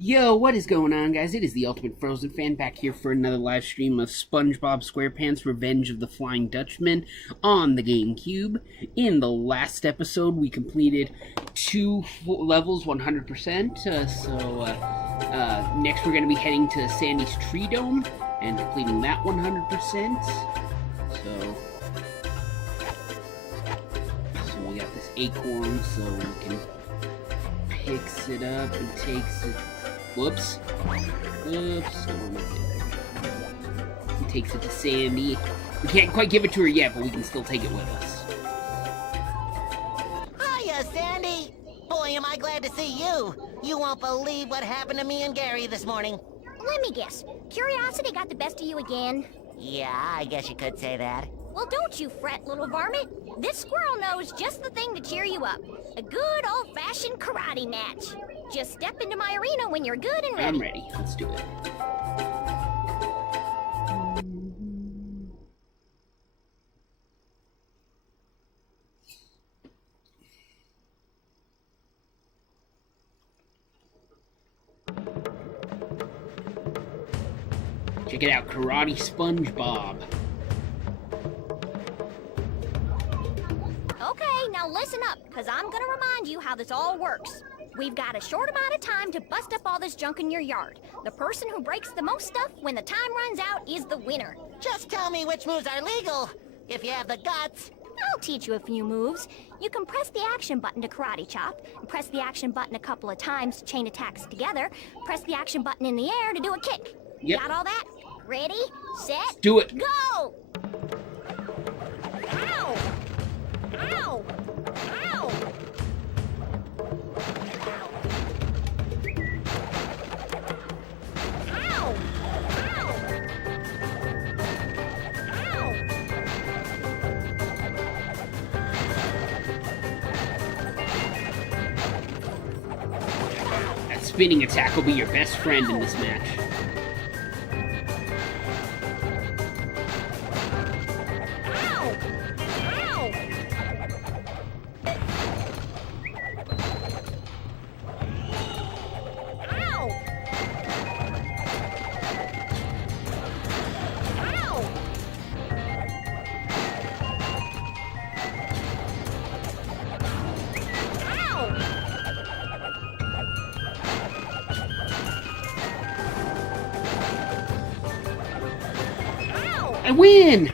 Yo, what is going on, guys? It is the Ultimate Frozen Fan back here for another live stream of SpongeBob SquarePants Revenge of the Flying Dutchman on the GameCube. In the last episode, we completed two levels 100%. Next we're going to be heading to Sandy's Tree Dome and completing that 100%. So we got this acorn, so we can picks it up and takes it. Whoops. Oops. He takes it to Sandy. We can't quite give it to her yet, but we can still take it with us. Hiya, Sandy! Boy, am I glad to see you. You won't believe what happened to me and Gary this morning. Let me guess. Curiosity got the best of you again? Yeah, I guess you could say that. Well, don't you fret, little varmint. This squirrel knows just the thing to cheer you up. A good old-fashioned karate match. Just step into my arena when you're good and ready. I'm ready. Let's do it. Check it out, Karate SpongeBob. Okay, now listen up, because I'm gonna remind you how this all works. We've got a short amount of time to bust up all this junk in your yard. The person who breaks the most stuff when the time runs out is the winner. Just tell me which moves are legal, if you have the guts. I'll teach you a few moves. You can press the action button to karate chop, press the action button a couple of times to chain attacks together, press the action button in the air to do a kick. Yep. Got all that? Ready, set, Do it. go! Ow! Ow! Ow! Ow! Ow! Ow! That spinning attack will be your best friend in this match. Ow! Ow! Ow! Ow! Ow! Ow! I win!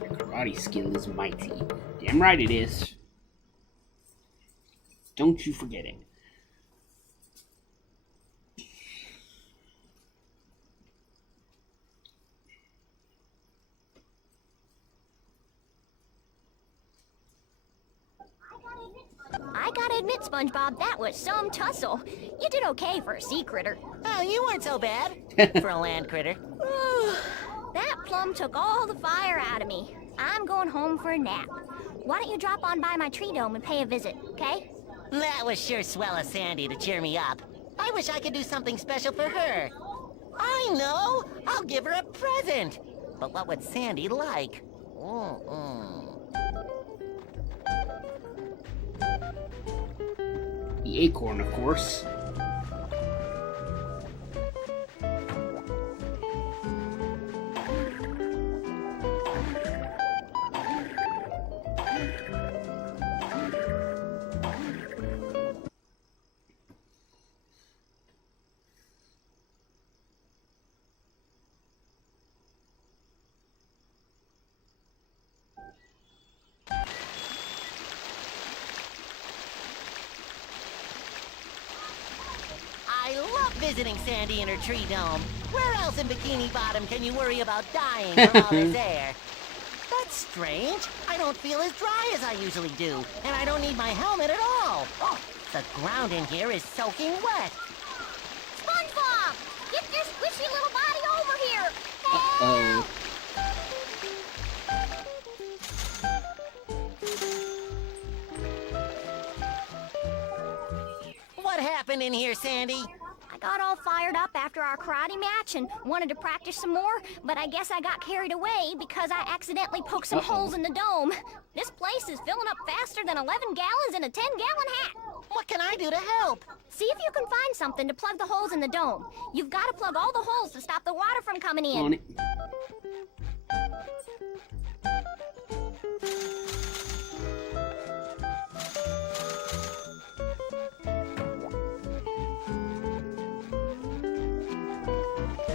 Your karate skill is mighty. Damn right it is. Don't you forget it. I gotta admit, SpongeBob, that was some tussle. You did okay for a sea critter. Oh, you weren't so bad for a land critter. That plum took all the fire out of me. I'm going home for a nap. Why don't you drop on by my tree dome and pay a visit, okay? That was sure swell of Sandy to cheer me up. I wish I could do something special for her. I know! I'll give her a present. But what would Sandy like? The acorn, of course. I love visiting Sandy in her tree dome. Where else in Bikini Bottom can you worry about dying from all this air? That's strange. I don't feel as dry as I usually do, and I don't need my helmet at all. Oh, the ground in here is soaking wet. SpongeBob! Get your squishy little body over here! Uh-oh. What happened in here, Sandy? I Got all fired up after our karate match and wanted to practice some more, but I guess I got carried away because I accidentally poked some holes in the dome. This place is filling up faster than 11 gallons in a 10-gallon hat. What can I do to help? See if you can find something to plug the holes in the dome. You've got to plug all the holes to stop the water from coming in. On it.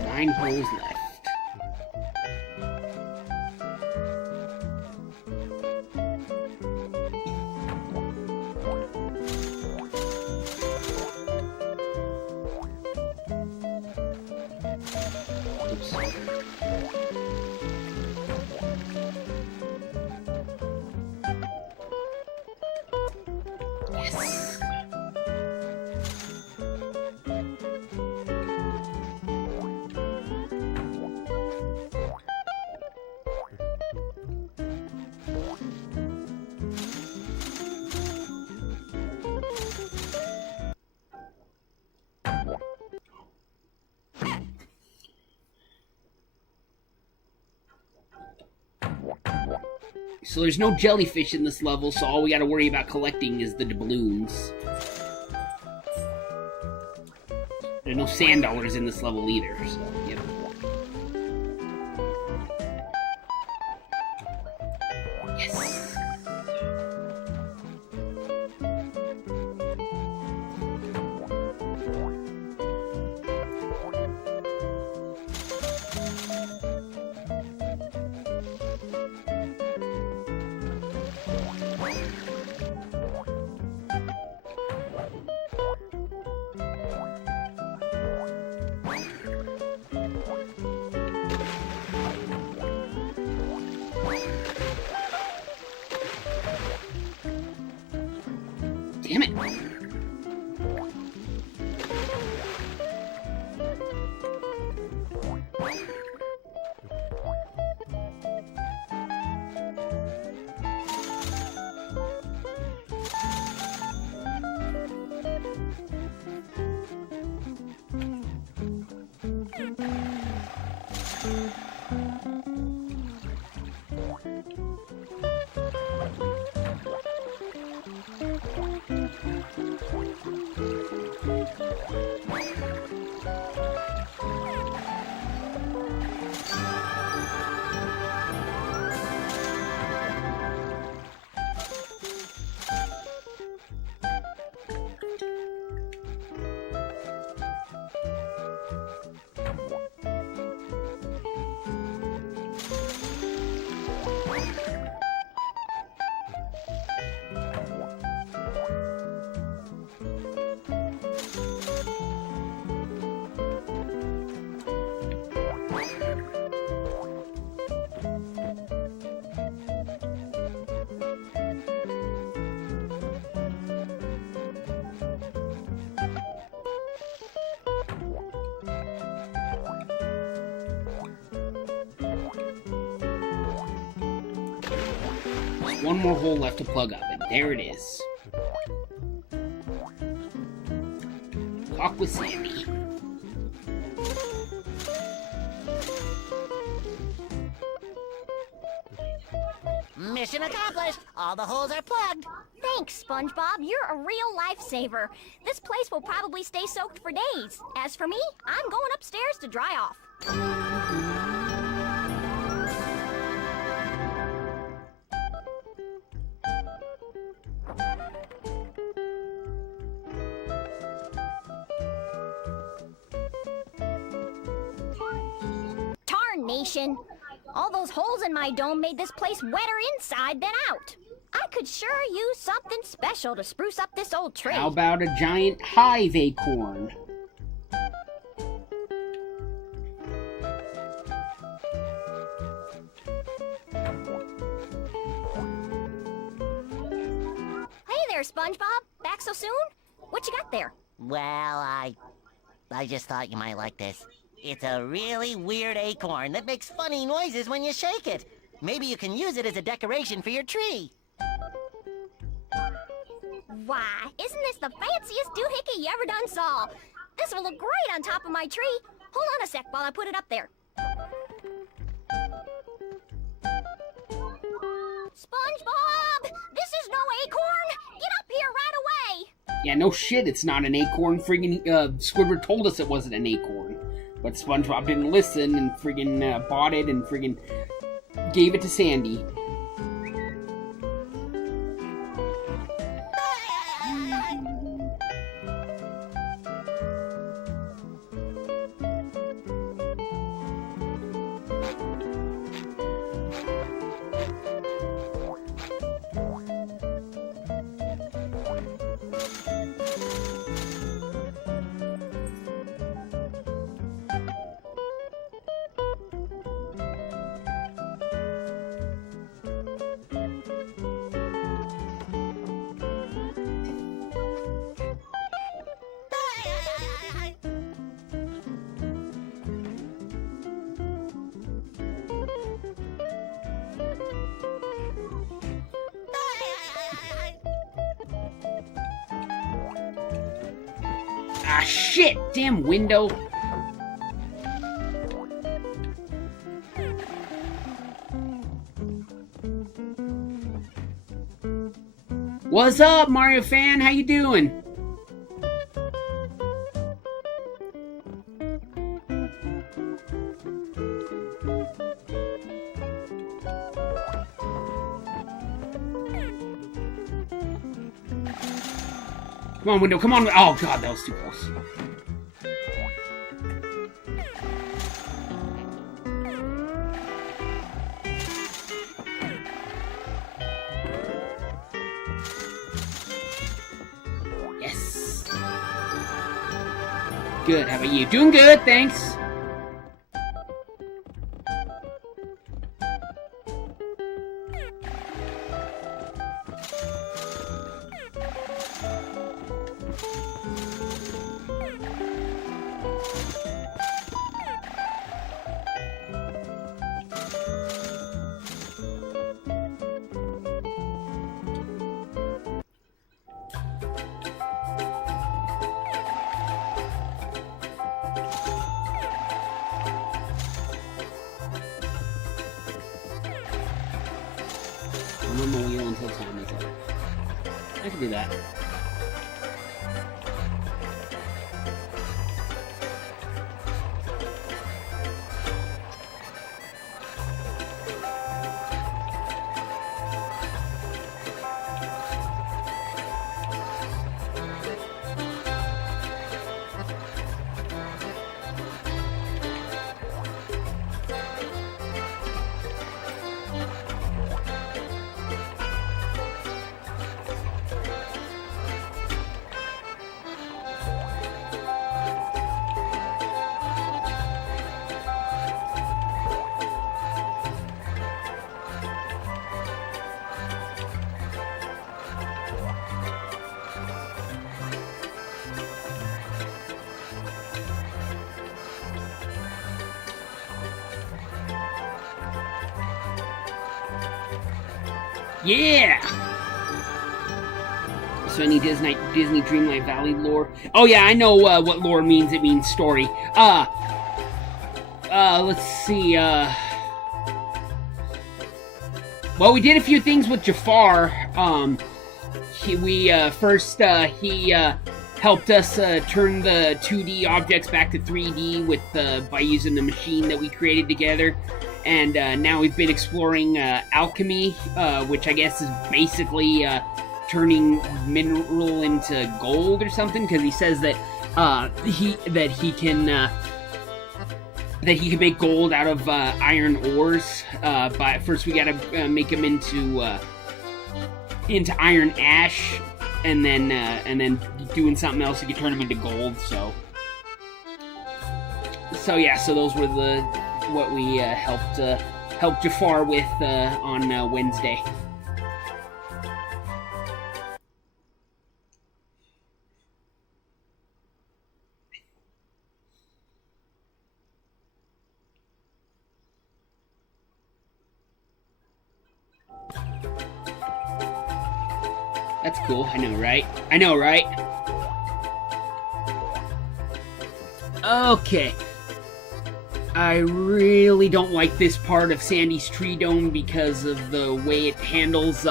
Nine holes left. Yes. So there's no jellyfish in this level, so all we gotta worry about collecting is the doubloons. There's no sand dollars in this level either, so, yep. Yes! Damn it! One more hole left to plug up, and there it is. Talk with Sandy. Mission accomplished. All the holes are plugged. Thanks, SpongeBob. You're a real lifesaver. This place will probably stay soaked for days. As for me, I'm going upstairs to dry off. Tarnation! All those holes in my dome made this place wetter inside than out. I could sure use something special to spruce up this old tree. How about a giant hive acorn? Hey there, SpongeBob. Back so soon? What you got there? Well, I just thought you might like this. It's a really weird acorn that makes funny noises when you shake it. Maybe you can use it as a decoration for your tree. Why, isn't this the fanciest doohickey you ever done saw? This will look great on top of my tree. Hold on a sec while I put it up there. SpongeBob! This is no acorn! Get up here right away! Yeah, no shit, it's not an acorn. Friggin' Squidward told us it wasn't an acorn. But SpongeBob didn't listen and friggin' bought it and friggin' gave it to Sandy. Ah, shit! Damn window! What's up, Mario fan? How you doing? Come on, window, come on. Oh, God, that was too close. Yes. Good, how about you? Doing good, thanks. I'm on the wheel until time is up. I can do that. Yeah! So any Disney Dreamlight Valley lore? Oh yeah, I know what lore means. It means story. Let's see, well, we did a few things with Jafar. He helped us turn the 2D objects back to 3D with by using the machine that we created together. And now we've been exploring alchemy, which I guess is basically turning mineral into gold or something. Because he says that he can make gold out of iron ores. But first we gotta make them into iron ash, and then doing something else, you can turn them into gold. So yeah, so those were what we helped Jafar with on Wednesday. That's cool. I know, right? Okay. I really don't like this part of Sandy's Tree Dome because of the way it handles.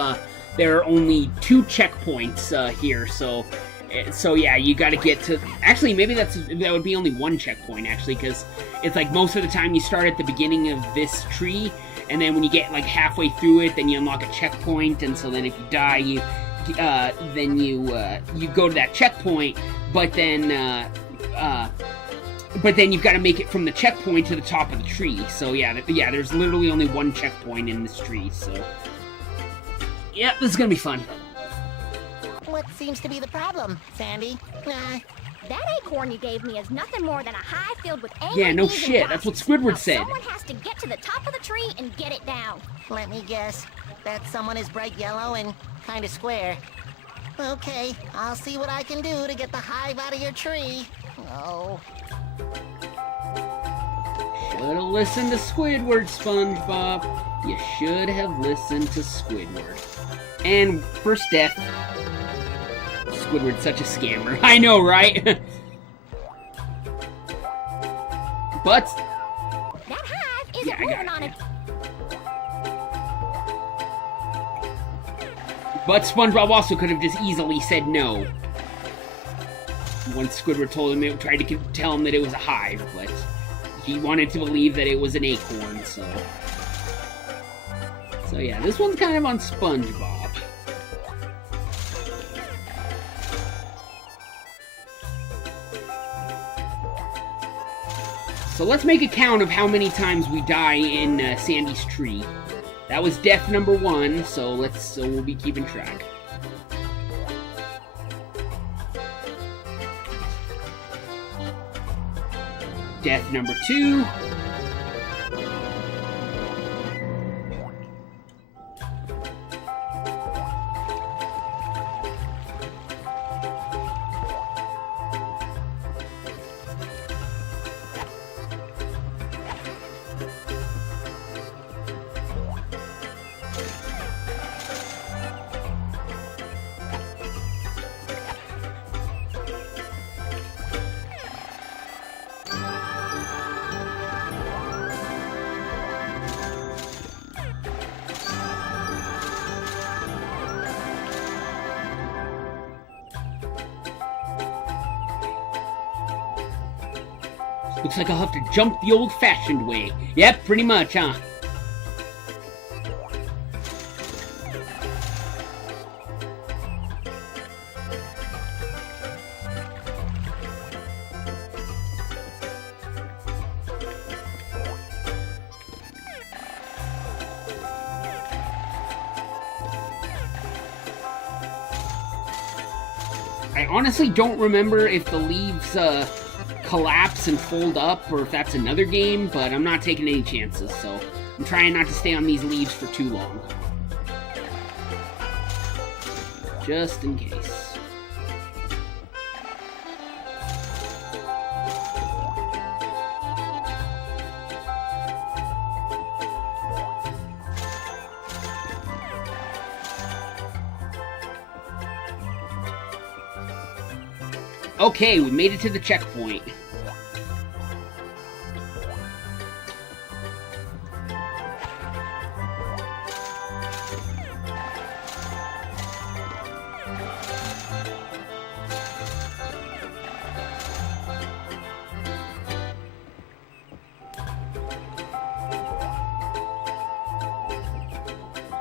There are only 2 checkpoints here, so yeah, you got to get to. Actually, maybe that would be only 1 checkpoint actually, because it's like most of the time you start at the beginning of this tree, and then when you get like halfway through it, then you unlock a checkpoint, and so then if you die, then you go to that checkpoint, but then you've got to make it from the checkpoint to the top of the tree. So yeah, there's literally only 1 checkpoint in this tree. So yeah, this is gonna be fun. What seems to be the problem, Sandy? That acorn you gave me is nothing more than a hive filled with angry Yeah, no bees and shit. That's what wasps. Squidward Now said. Someone has to get to the top of the tree and get it down. Let me guess. That someone is bright yellow and kind of square. Okay, I'll see what I can do to get the hive out of your tree. Oh. Should've listened to Squidward, SpongeBob. You should have listened to Squidward. And first death. Squidward's such a scammer. I know, right? But That hive isn't yeah, I moving got on it. it. But SpongeBob also could have just easily said no. Once Squidward told him, tried to tell him that it was a hive, but he wanted to believe that it was an acorn, so yeah, this one's kind of on SpongeBob. So let's make a count of how many times we die in Sandy's tree. That was death number 1, so we'll be keeping track. Death number 2. Looks like I'll have to jump the old-fashioned way. Yep, pretty much, huh? I honestly don't remember if the leaves, collapse and fold up, or if that's another game, but I'm not taking any chances, so I'm trying not to stay on these leaves for too long. Just in case. Okay, we made it to the checkpoint.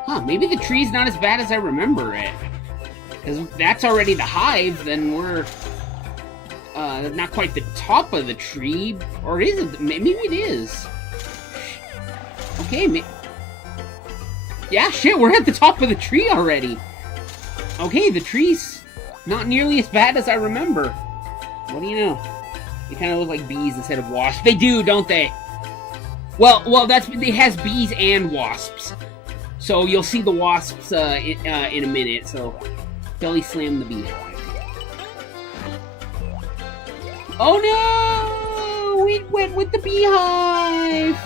Huh, maybe the tree's not as bad as I remember it. Because that's already the hive, then we're not quite the top of the tree. Or is it? Maybe it is. Okay, yeah, shit, we're at the top of the tree already. Okay, the tree's not nearly as bad as I remember. What do you know? They kind of look like bees instead of wasps. They do, don't they? Well, it has bees and wasps. So you'll see the wasps in a minute. So belly slam the beehive. Oh no! We went with the beehive.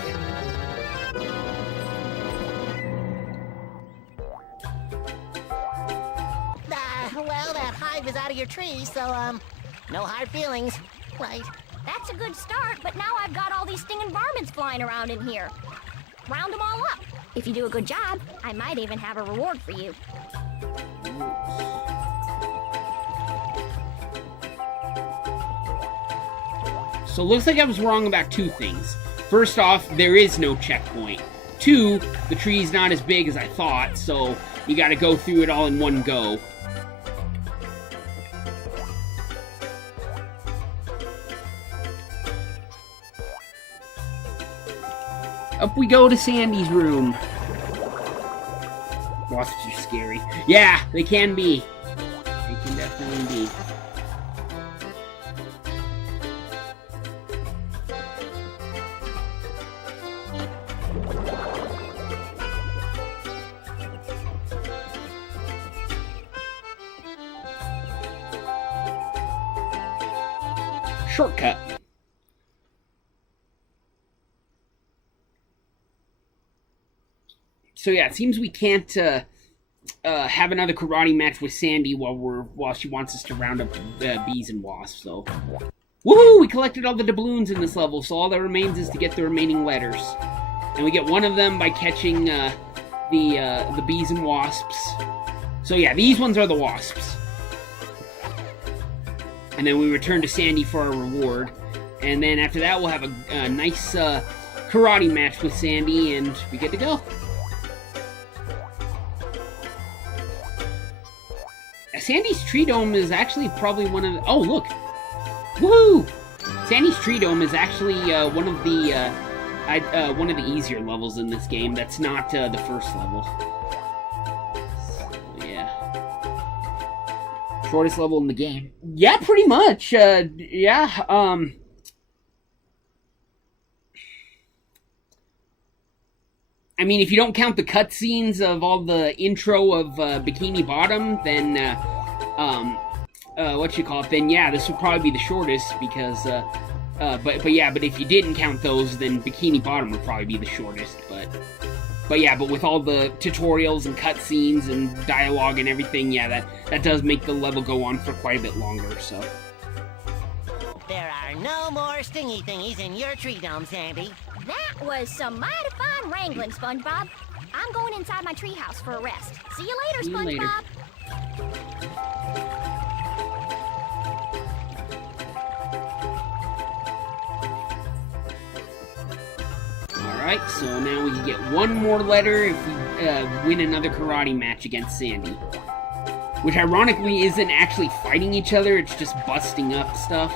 Well, that hive is out of your tree, so no hard feelings, right? That's a good start, but now I've got all these stinging varmints flying around in here. Round them all up. If you do a good job, I might even have a reward for you. So it looks like I was wrong about two things. First off, there is no checkpoint. Two, the tree's not as big as I thought, so you gotta go through it all in one go. Up we go to Sandy's room. Wasps are scary. Yeah, they can be. They can definitely be. Shortcut. So yeah, it seems we can't have another karate match with Sandy while she wants us to round up bees and wasps. So, woohoo! We collected all the doubloons in this level, so all that remains is to get the remaining letters, and we get one of them by catching the bees and wasps. So yeah, these ones are the wasps. And then we return to Sandy for our reward. And then after that, we'll have a nice karate match with Sandy, and we get to go. Sandy's Tree Dome is actually probably one of the... Oh, look! Woohoo! Sandy's Tree Dome is actually one of the easier levels in this game. That's not the first level. So, yeah. Shortest level in the game. Yeah, pretty much. Yeah, I mean, if you don't count the cutscenes of all the intro of Bikini Bottom, then, then yeah, this would probably be the shortest, because, but if you didn't count those, then Bikini Bottom would probably be the shortest, but yeah, but with all the tutorials and cutscenes and dialogue and everything, yeah, that does make the level go on for quite a bit longer, so. There are no more stingy thingies in your tree dome, Sandy. That was some mighty fine wrangling, SpongeBob. I'm going inside my treehouse for a rest. See you later, See you later. SpongeBob. Alright, so now we can get one more letter if we win another karate match against Sandy. Which ironically isn't actually fighting each other, it's just busting up stuff.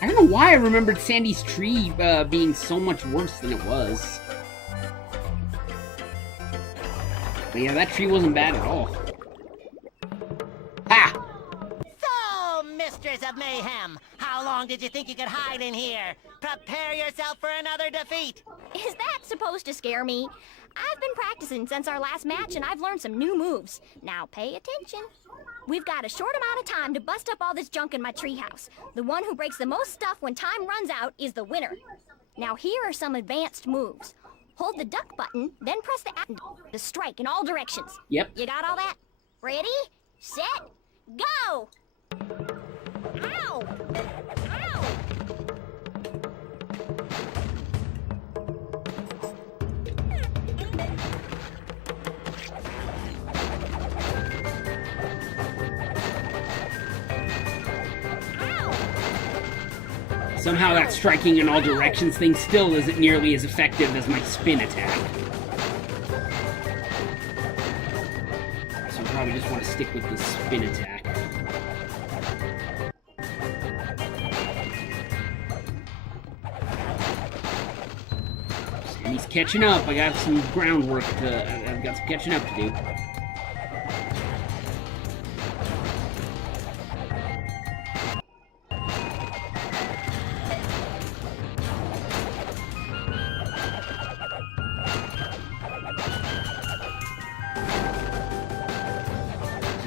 I don't know why I remembered Sandy's tree being so much worse than it was. But yeah, that tree wasn't bad at all. Ha! So, Mistress of Mayhem, how long did you think you could hide in here? Prepare yourself for another defeat. Is that supposed to scare me? I've been practicing since our last match, and I've learned some new moves. Now pay attention. We've got a short amount of time to bust up all this junk in my treehouse. The one who breaks the most stuff when time runs out is the winner. Now here are some advanced moves. Hold the duck button, then press the strike in all directions. Yep. You got all that? Ready, set, go! Ow! Ow! Somehow that striking in all directions thing still isn't nearly as effective as my spin attack. So I probably just want to stick with the spin attack. And he's catching up. I got some groundwork I've got some catching up to do.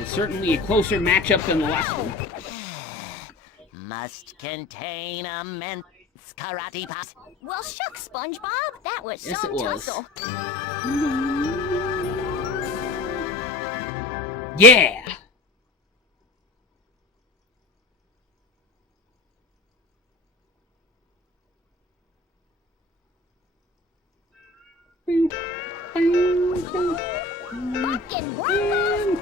Certainly a closer matchup than the last one. Must contain immense karate pass. Well, shucks, SpongeBob. That was Yes, some it was. tussle. Yeah! Fucking Broncos!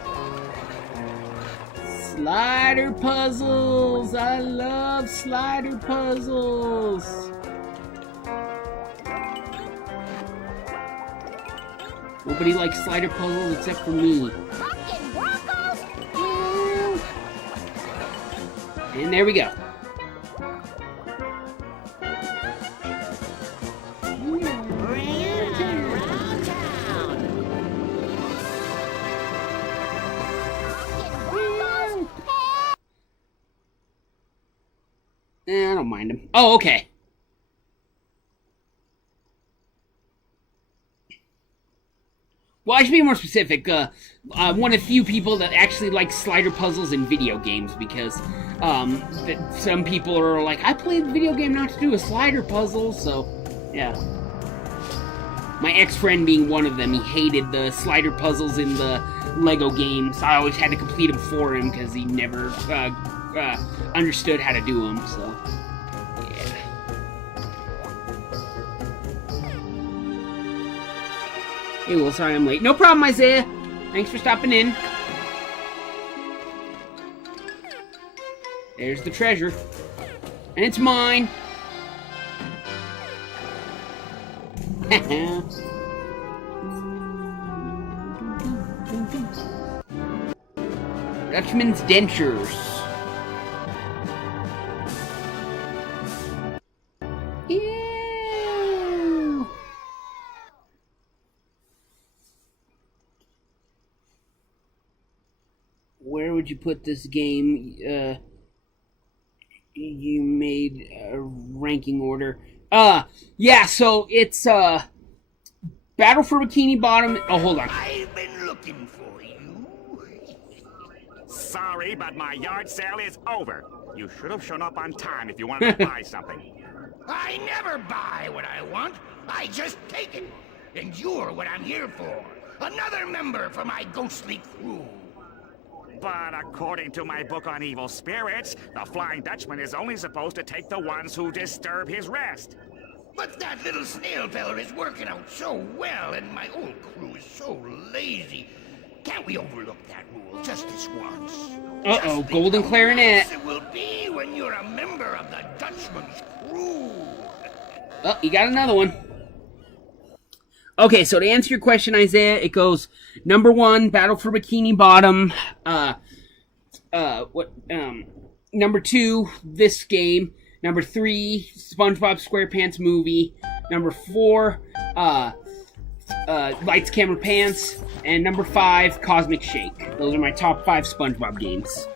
Slider puzzles! I love slider puzzles! Nobody likes slider puzzles except for me. Fucking Broncos! And there we go. I don't mind him. Oh, okay. Well, I should be more specific. One of the few people that actually like slider puzzles in video games, because some people are like, I played the video game not to do a slider puzzle, so yeah. My ex-friend being one of them, he hated the slider puzzles in the Lego games. I always had to complete them for him because he never understood how to do them, so yeah. Hey, well, sorry I'm late. No problem, Isaiah. Thanks for stopping in. There's the treasure. And it's mine. Dutchman's dentures. Ew. Where would you put this game? You made a ranking order. Yeah, so it's, Battle for Bikini Bottom. Oh, hold on. I've been looking for you. Sorry, but my yard sale is over. You should have shown up on time if you wanted to buy something. I never buy what I want. I just take it. And you're what I'm here for. Another member for my ghostly crew. But according to my book on evil spirits, the Flying Dutchman is only supposed to take the ones who disturb his rest. But that little snail feller is working out so well, and my old crew is so lazy. Can't we overlook that rule just this once? Uh-oh, Just golden think how clarinet. nice it will be when you're a member of the Dutchman's crew. Oh, you got another one. Okay, so to answer your question, Isaiah, it goes number 1, Battle for Bikini Bottom. Number 2, this game. Number 3, SpongeBob SquarePants movie. Number 4, Lights, Camera, Pants. And number 5, Cosmic Shake. Those are my top 5 SpongeBob games.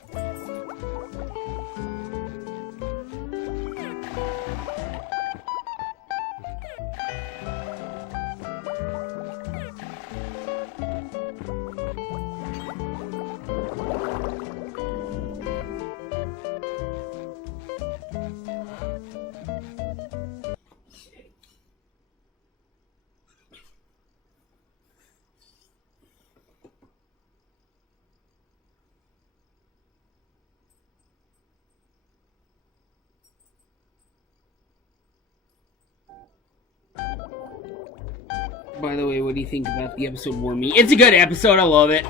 By the way, what do you think about the episode Wormy? It's a good episode, I love it.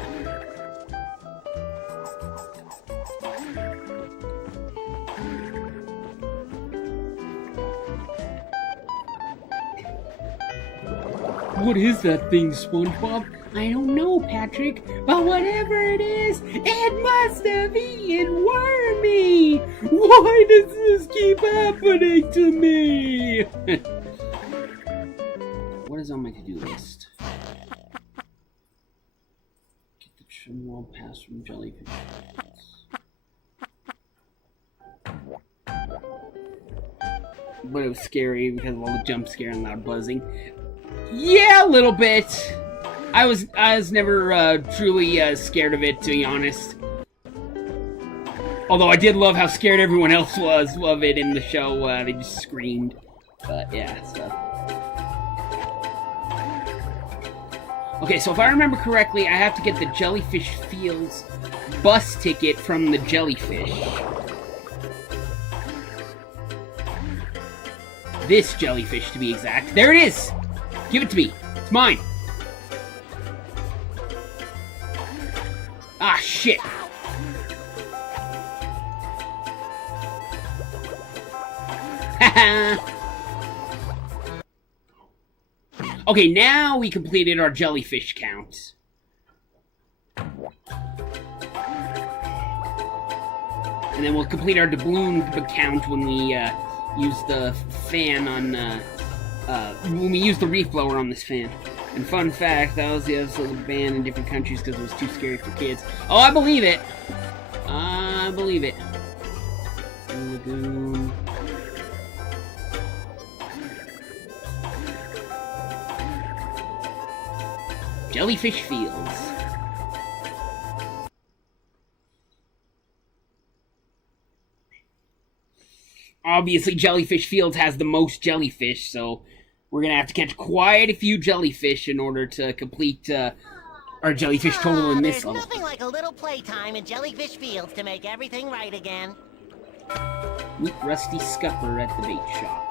What is that thing, SpongeBob? I don't know, Patrick, but whatever it is, it must have eaten Wormy! Why does this keep happening to me? What is on my to-do list? Get the trim wall pass from Jellyfish. But it was scary because of all the jump scare and loud buzzing. Yeah, a little bit. I was never truly scared of it, to be honest. Although I did love how scared everyone else was of it in the show. They just screamed. But yeah, so. Okay, so if I remember correctly, I have to get the Jellyfish Fields bus ticket from the Jellyfish. This Jellyfish, to be exact. There it is! Give it to me. It's mine. Ah, shit. Okay, now we completed our jellyfish count. And then we'll complete our doubloon count when we use the fan on, when we use the reef blower on this fan. And fun fact, that was the episode banned in different countries because it was too scary for kids. Oh, I believe it! I believe it. Lagoon. Jellyfish Fields. Obviously, Jellyfish Fields has the most jellyfish, so we're gonna have to catch quite a few jellyfish in order to complete our jellyfish total in this level. There's nothing like a little playtime in Jellyfish Fields to make everything right again. Meet Rusty Scupper at the bait shop.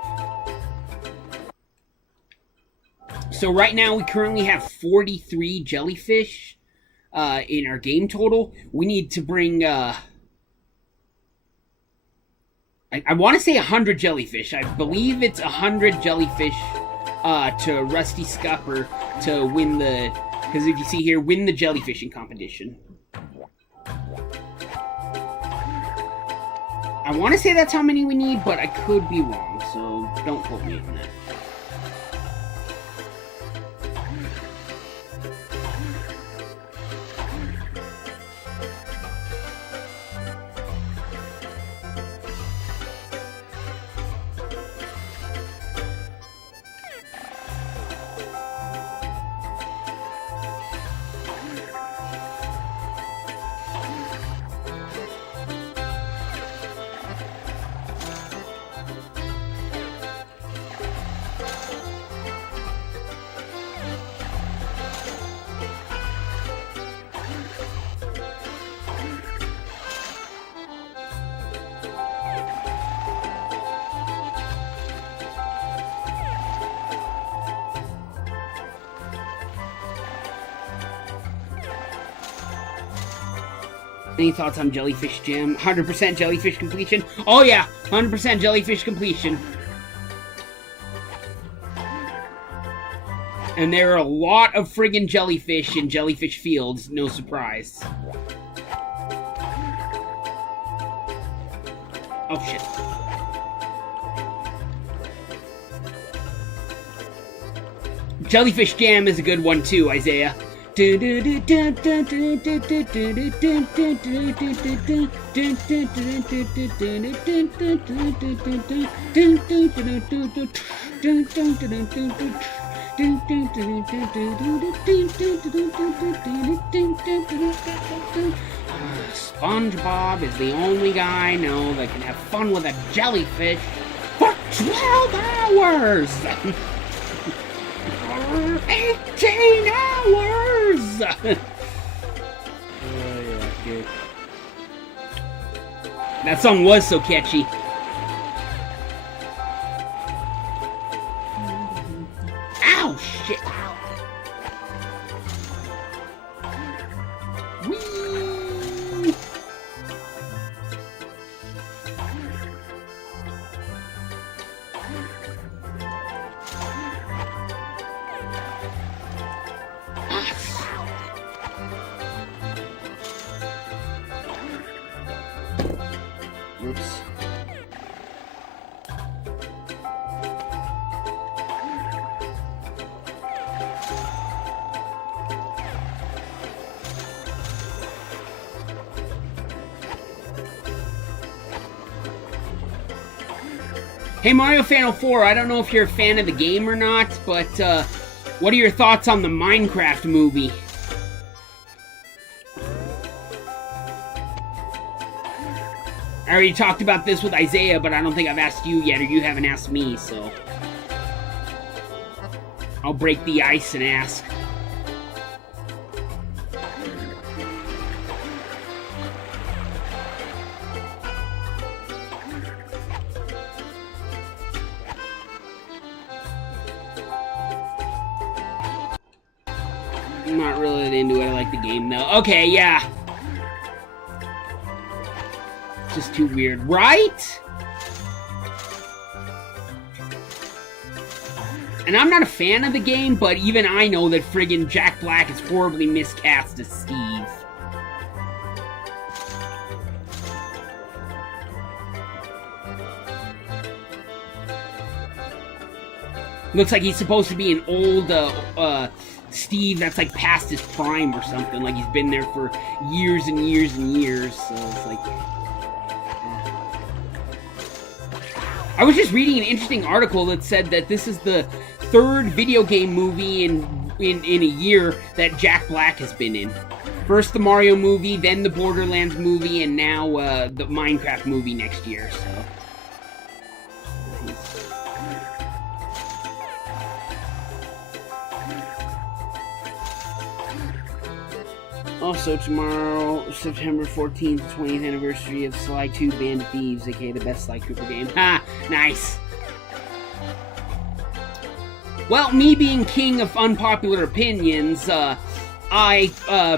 So right now we currently have 43 jellyfish in our game total. We need to bring I want to say 100 jellyfish. I believe it's 100 jellyfish to Rusty Scupper to win the... Because if you see here, win the jellyfishing competition. I want to say that's how many we need, but I could be wrong, so don't quote me on that. Any thoughts on Jellyfish Gym? 100% Jellyfish completion? Oh yeah, 100% Jellyfish completion. And there are a lot of friggin' jellyfish in Jellyfish Fields, no surprise. Oh shit. Jellyfish Jam is a good one too, Isaiah. SpongeBob is the only guy I know that can have fun with a jellyfish for 12 hours! 18 hours! Oh yeah, good. That song was so catchy. Ow, shit! Whee! Oops. Hey Mario Fan 04, I don't know if you're a fan of the game or not, but what are your thoughts on the Minecraft movie? I already talked about this with Isaiah, but I don't think I've asked you yet, or you haven't asked me, so... I'll break the ice and ask. I'm not really into it, I like the game though. Okay, yeah. just too weird, right? And I'm not a fan of the game, but even I know that friggin' Jack Black is horribly miscast as Steve. Looks like he's supposed to be an old, Steve that's, like, past his prime or something. Like, he's been there for years and years and years, so it's like... I was just reading an interesting article that said that this is the third video game movie in a year that Jack Black has been in. First the Mario movie, then the Borderlands movie, and now, the Minecraft movie next year, so... Also, tomorrow, September 14th, 20th anniversary of Sly 2 Band of Thieves, aka the best Sly Cooper game. Ha! Nice! Well, me being king of unpopular opinions, I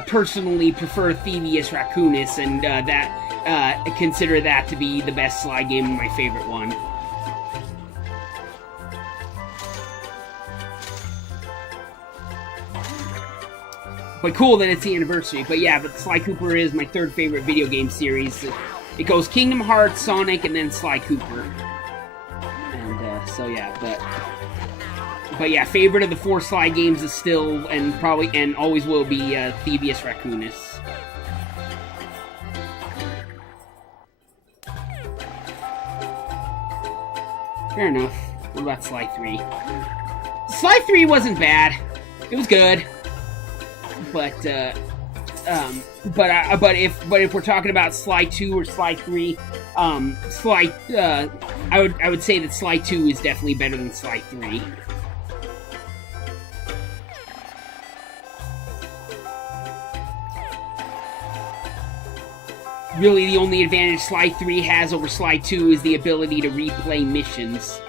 personally prefer Thievius Raccoonus, and consider that to be the best Sly game and my favorite one. But cool that it's the anniversary. But yeah, but Sly Cooper is my third favorite video game series. It goes Kingdom Hearts, Sonic, and then Sly Cooper. And, so yeah, but yeah, favorite of the 4 Sly games is still, and probably, and always will be, Thievius Raccoonus. Fair enough. What about Sly 3? Sly 3 wasn't bad. It was good. But if we're talking about Sly 2 or Sly 3, I would say that Sly 2 is definitely better than Sly 3. Really, the only advantage Sly 3 has over Sly 2 is the ability to replay missions.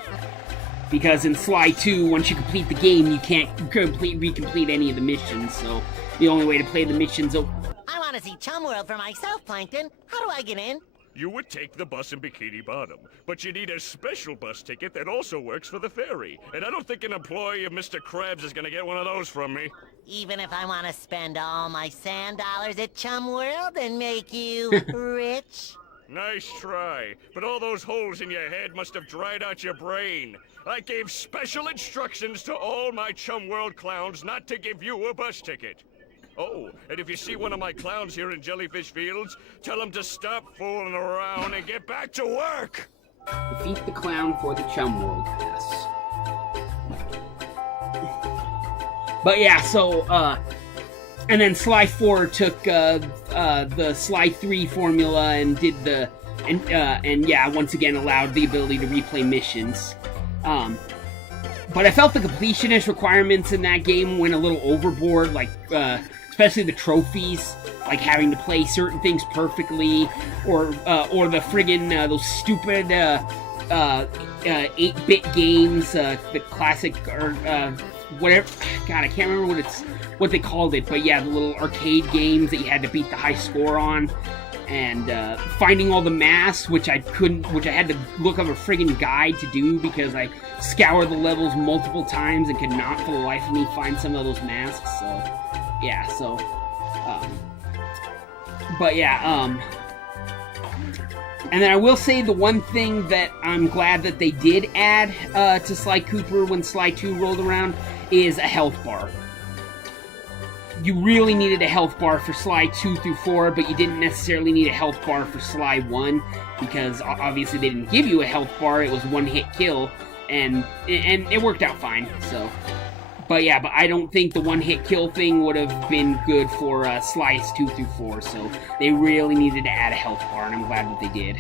Because in Sly 2, once you complete the game, you can't recomplete any of the missions, so the only way to play the missions... I want to see Chum World for myself, Plankton. How do I get in? You would take the bus in Bikini Bottom, but you need a special bus ticket that also works for the ferry. And I don't think an employee of Mr. Krabs is gonna get one of those from me. Even if I want to spend all my sand dollars at Chum World and make you rich? Nice try, but all those holes in your head must have dried out your brain. I gave special instructions to all my Chum World clowns not to give you a bus ticket. Oh, and if you see one of my clowns here in Jellyfish Fields, tell them to stop fooling around and get back to work! Defeat the clown for the Chum World Pass. But yeah, so, and then Sly 4 took, the Sly 3 formula and did the, and yeah, once again allowed the ability to replay missions. But I felt the completionist requirements in that game went a little overboard, like, especially the trophies, like having to play certain things perfectly, or the friggin', those stupid, 8-bit games, the classic, or, whatever, God, I can't remember what they called it, but yeah, the little arcade games that you had to beat the high score on, and, finding all the masks, which I had to look up a friggin' guide to do, because I scoured the levels multiple times and could not for the life of me find some of those masks, so, yeah, so, but yeah, and then I will say the one thing that I'm glad that they did add, to Sly Cooper when Sly 2 rolled around is a health bar. You really needed a health bar for Sly 2 through 4, but you didn't necessarily need a health bar for Sly 1, because obviously they didn't give you a health bar, it was one-hit kill, and it worked out fine, so. But yeah, but I don't think the one-hit kill thing would have been good for Slice 2 through 4, so they really needed to add a health bar, and I'm glad that they did.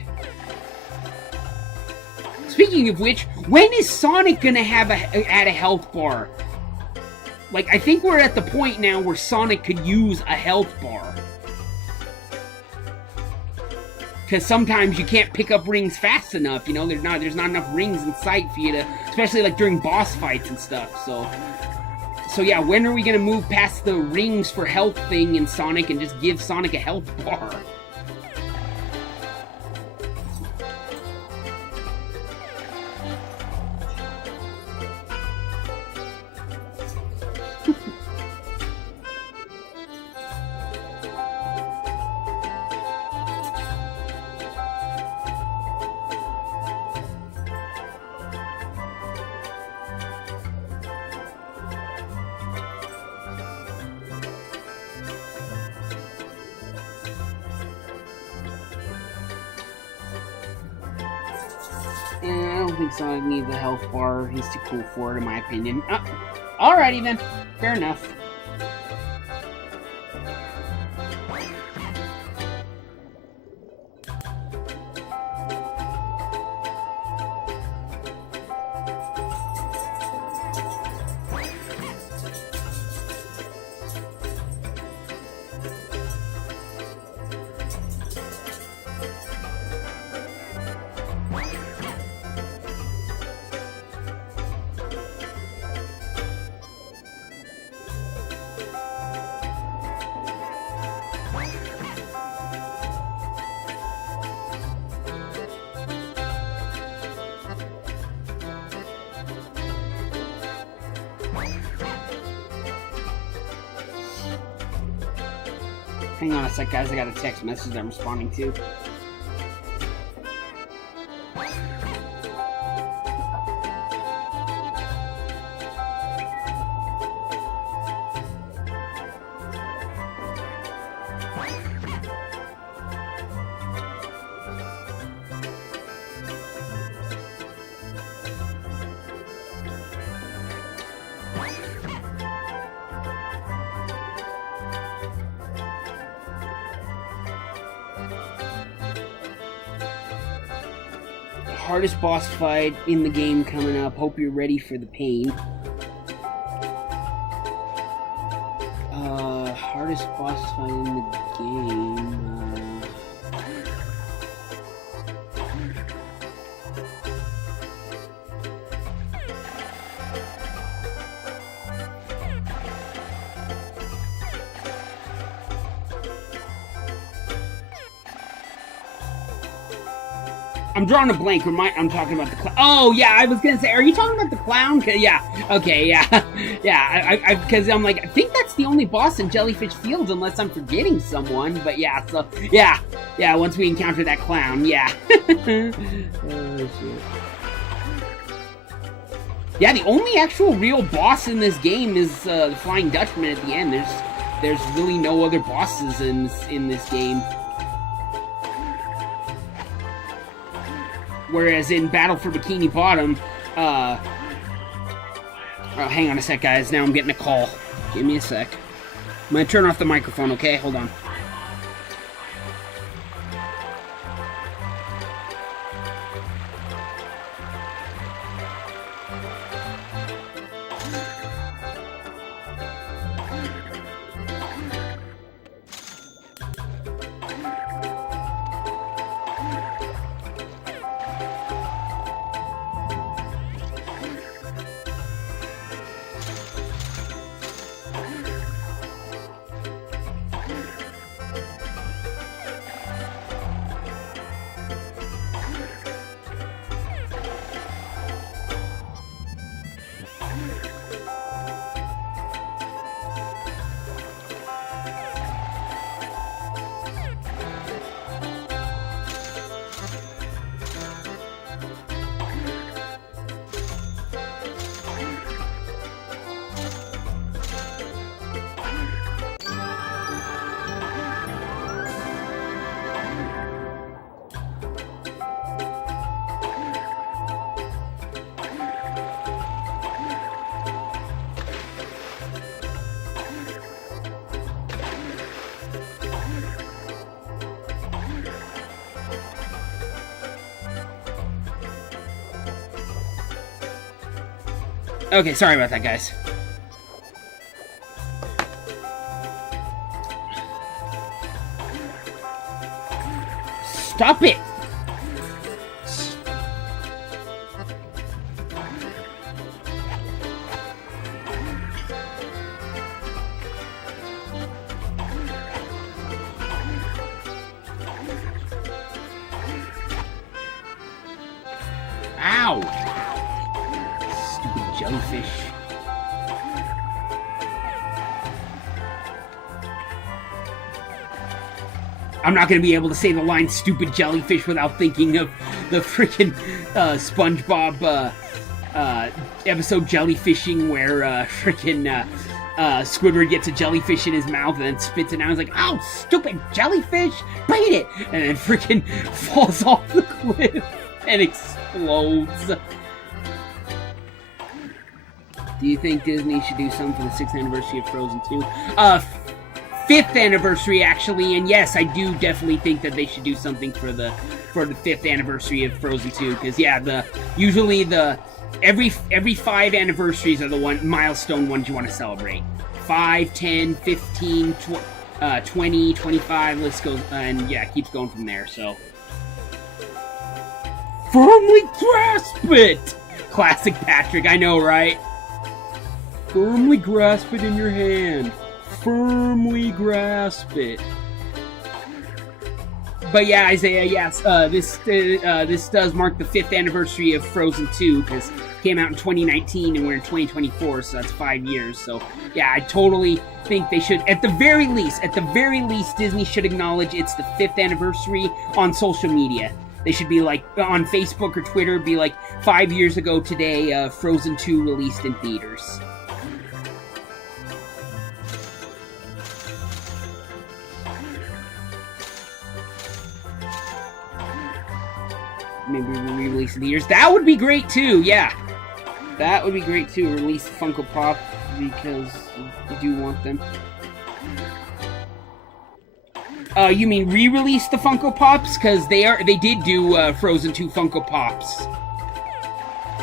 Speaking of which, when is Sonic gonna have add a health bar? Like, I think we're at the point now where Sonic could use a health bar. Because sometimes you can't pick up rings fast enough, you know, there's not enough rings in sight for you to, especially like during boss fights and stuff, so yeah, when are we gonna move past the rings for health thing in Sonic and just give Sonic a health bar? I don't think Sonic needs the health bar. He's too cool for it, in my opinion. Alrighty then. Fair enough. Hang on a sec, guys. I got a text message I'm responding to. Hardest boss fight in the game coming up. Hope you're ready for the pain. Hardest boss fight in the game. I'm drawing a blank. I'm talking about the clown. Oh, yeah, I was gonna say, are you talking about the clown? Yeah, okay, yeah. Yeah, because I'm like, I think that's the only boss in Jellyfish Fields, unless I'm forgetting someone. But yeah, so, yeah, once we encounter that clown, yeah. Oh, shit. Yeah, the only actual real boss in this game is the Flying Dutchman at the end. There's really no other bosses in this game. Whereas in Battle for Bikini Bottom, oh, hang on a sec, guys. Now I'm getting a call. Give me a sec. I'm gonna turn off the microphone, okay? Hold on. Okay, sorry about that, guys. Stop it! Ow! Stupid jellyfish. I'm not going to be able to say the line "stupid jellyfish" without thinking of the freaking SpongeBob episode Jellyfishing, where freaking Squidward gets a jellyfish in his mouth and then spits it out. He's like, "Oh, stupid jellyfish, bite it!" And then freaking falls off the cliff. and explodes. Do you think Disney should do something for the 6th anniversary of Frozen 2? 5th anniversary, actually, and yes, I do definitely think that they should do something for the 5th anniversary of Frozen 2, because yeah, usually every 5 anniversaries are the milestone ones you want to celebrate. 5, 10, 15, 20, 25, list goes, and yeah, it keeps going from there, so. Firmly grasp it! Classic Patrick, I know, right? Firmly grasp it in your hand. Firmly grasp it. But yeah, Isaiah, yes, this does mark the 5th anniversary of Frozen 2, because it came out in 2019 and we're in 2024, so that's 5 years. So yeah, I totally think they should, at the very least, Disney should acknowledge it's the 5th anniversary on social media. They should be like, on Facebook or Twitter, be like, 5 years ago today, Frozen 2 released in theaters. Maybe re-release in theaters. That would be great too, yeah. That would be great too. Release Funko Pop, because I do want them. You mean re-release the Funko Pops? Because they did do Frozen 2 Funko Pops.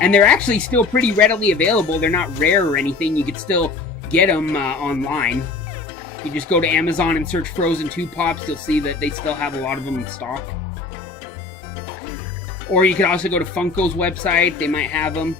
And they're actually still pretty readily available. They're not rare or anything. You could still get them online. You just go to Amazon and search Frozen 2 Pops. You'll see that they still have a lot of them in stock. Or you could also go to Funko's website. They might have them.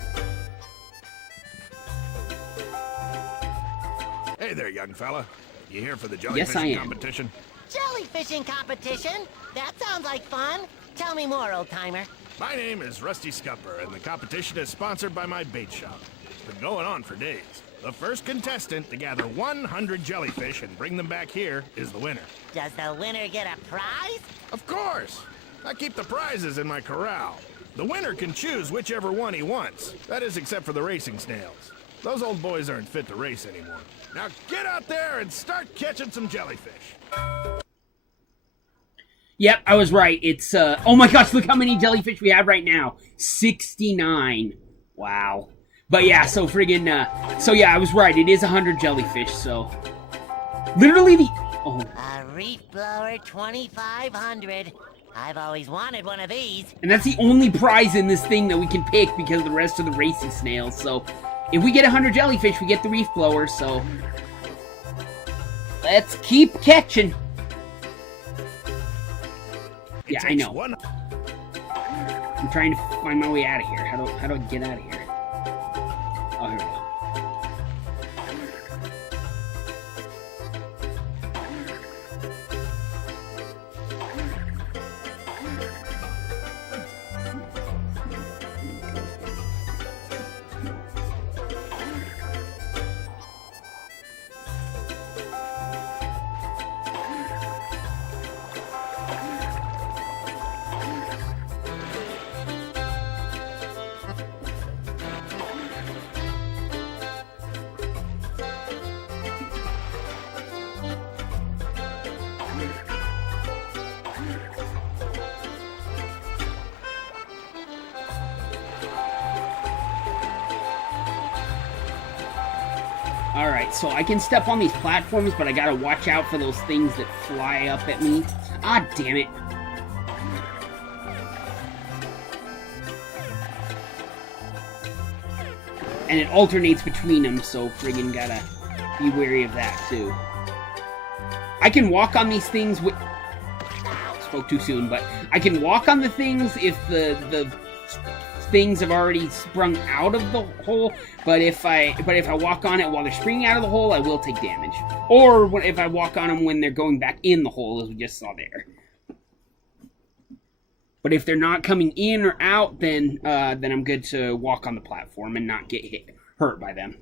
Hey there, young fella. You here for the Yes, I jellyfishing am. competition? Jellyfishing competition? That sounds like fun. Tell me more, old-timer. My name is Rusty Scupper, and the competition is sponsored by my bait shop. It's been going on for days. The first contestant to gather 100 jellyfish and bring them back here is the winner. Does the winner get a prize? Of course! I keep the prizes in my corral. The winner can choose whichever one he wants. That is, except for the racing snails. Those old boys aren't fit to race anymore. Now get out there and start catching some jellyfish. Yep, I was right. It's, oh my gosh, look how many jellyfish we have right now. 69. Wow. But yeah, so friggin', so yeah, I was right. It is 100 jellyfish, so. Literally the, oh. A reef blower 2500. I've always wanted one of these. And that's the only prize in this thing that we can pick because the rest of the racing snails, so. If we get 100 jellyfish, we get the reef blower, so. Let's keep catching. Yeah, I know. I'm trying to find my way out of here. How do I get out of here? Oh, here we go. Alright, so I can step on these platforms, but I gotta watch out for those things that fly up at me. Ah, damn it. And it alternates between them, so friggin' gotta be wary of that, too. I can walk on these things with... Spoke too soon, but I can walk on the things if the things have already sprung out of the hole, but if I walk on it while they're springing out of the hole, I will take damage. Or if I walk on them when they're going back in the hole, as we just saw there. But if they're not coming in or out, then I'm good to walk on the platform and not get hurt by them.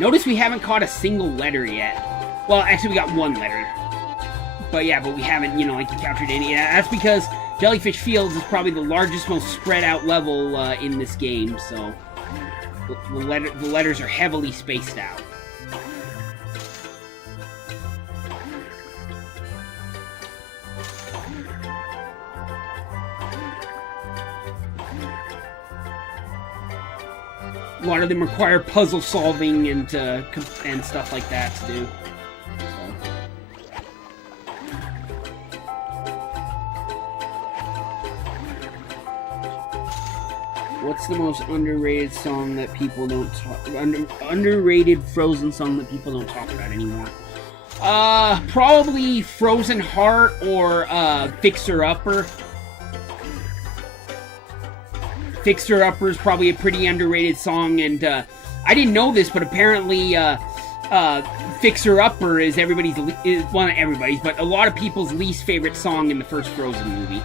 Notice we haven't caught a single letter yet. Well, actually, we got one letter. But yeah, but we haven't, you know, like, captured any. That's because Jellyfish Fields is probably the largest, most spread out level in this game, so the letters are heavily spaced out. A lot of them require puzzle solving and stuff like that to do. What's the most underrated song that people don't talk? Underrated Frozen song that people don't talk about anymore? Probably Frozen Heart or Fixer Upper. Fixer Upper is probably a pretty underrated song, and I didn't know this, but apparently Fixer Upper is well, not everybody's, but a lot of people's least favorite song in the first Frozen movie.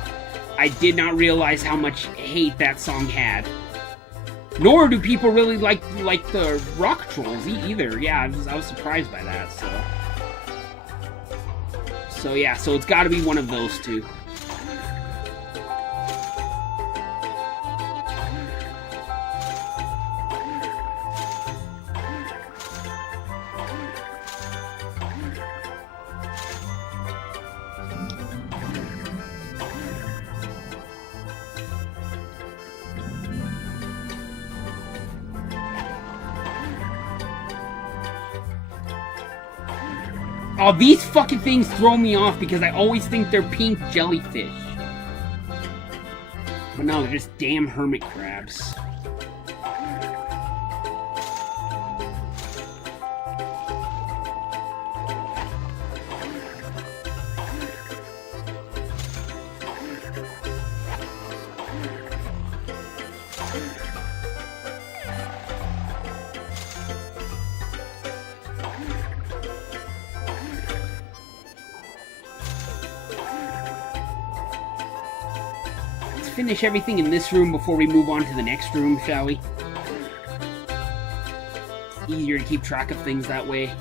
I did not realize how much hate that song had. Nor do people really like the Rock Trolls either. Yeah, I was surprised by that. So yeah, so it's got to be one of those two. Oh, these fucking things throw me off because I always think they're pink jellyfish. But no, they're just damn hermit crabs. Finish everything in this room before we move on to the next room, shall we? It's easier to keep track of things that way.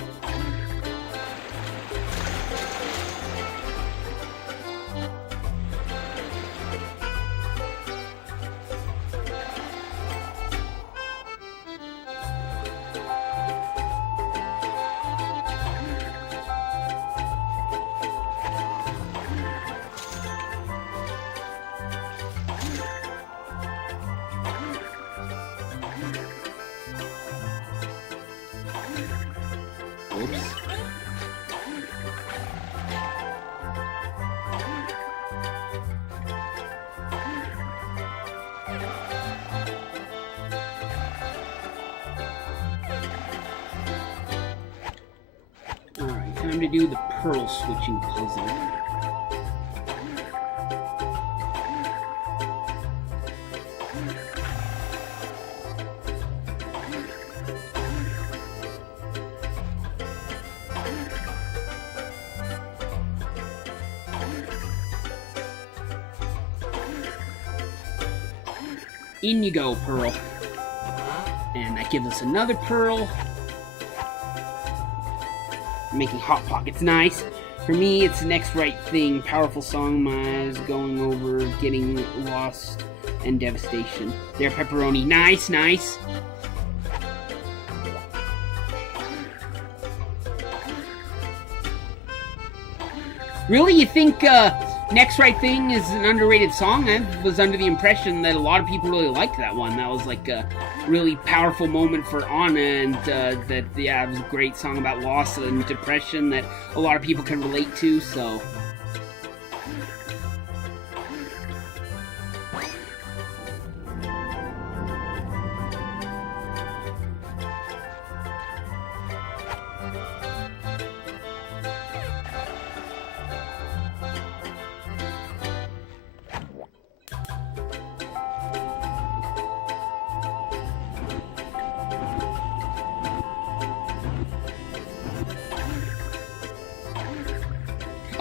Alright, time to do the pearl switching puzzle. In you go, Pearl. And that gives us another Pearl. Making Hot Pockets nice. For me, it's the next right thing. Powerful song, Mize, going over, getting lost, and devastation. There, Pepperoni. Nice, nice. Really? You think Next Right Thing is an underrated song? I was under the impression that a lot of people really liked that one. That was like a really powerful moment for Anna, and that, yeah, it was a great song about loss and depression that a lot of people can relate to, so...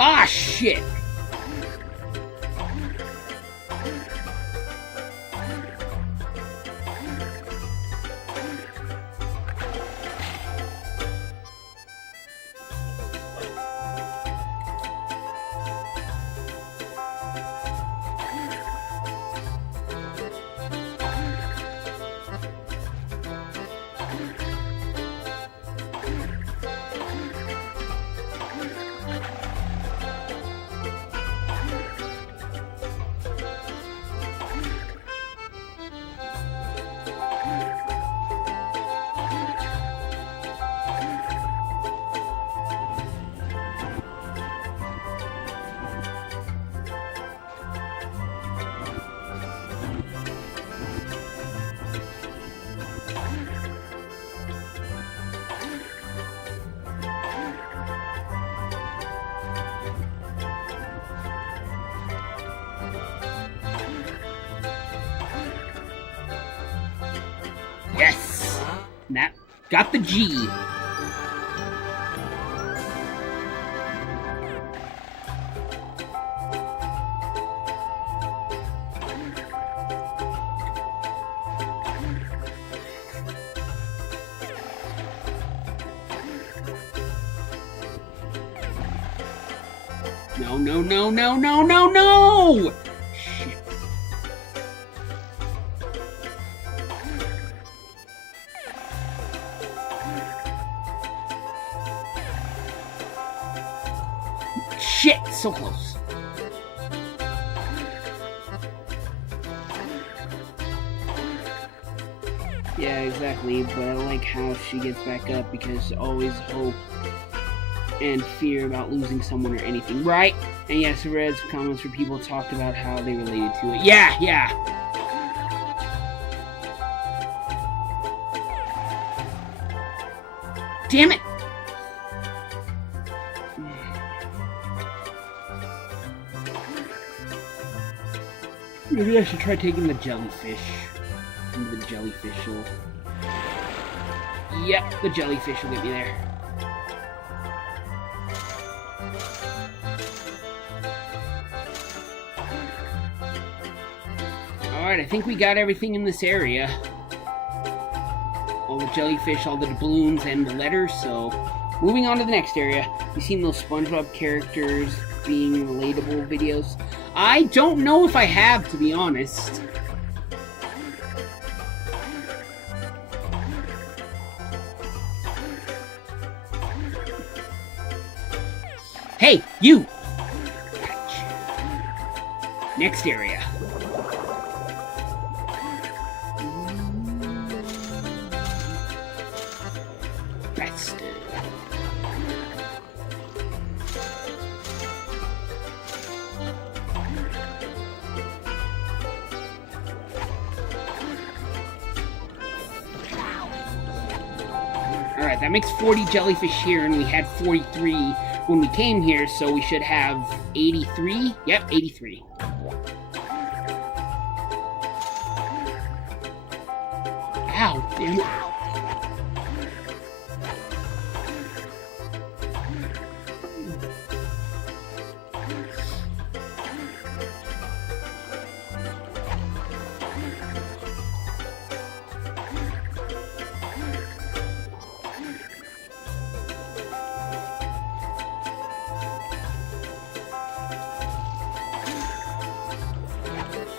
Ah, shit! That got the G. No, no, no, no, no, no, no! Shit. Shit, so close. Yeah, exactly, but I like how she gets back up because always hope and fear about losing someone or anything, right? And yes, I read some comments where people talked about how they related to it. Yeah, yeah. Damn it! Maybe I should try taking the jellyfish. Maybe the jellyfish will... Yep, the jellyfish will get me there. Alright, I think we got everything in this area. All the jellyfish, all the doubloons, and the letters, so... Moving on to the next area. You've seen those SpongeBob characters being relatable videos? I don't know if I have, to be honest. Hey, you! Next area. Best. Alright, that makes 40 jellyfish here, and we had 43 when we came here, so we should have 83? Yep, 83. Ow, damn it.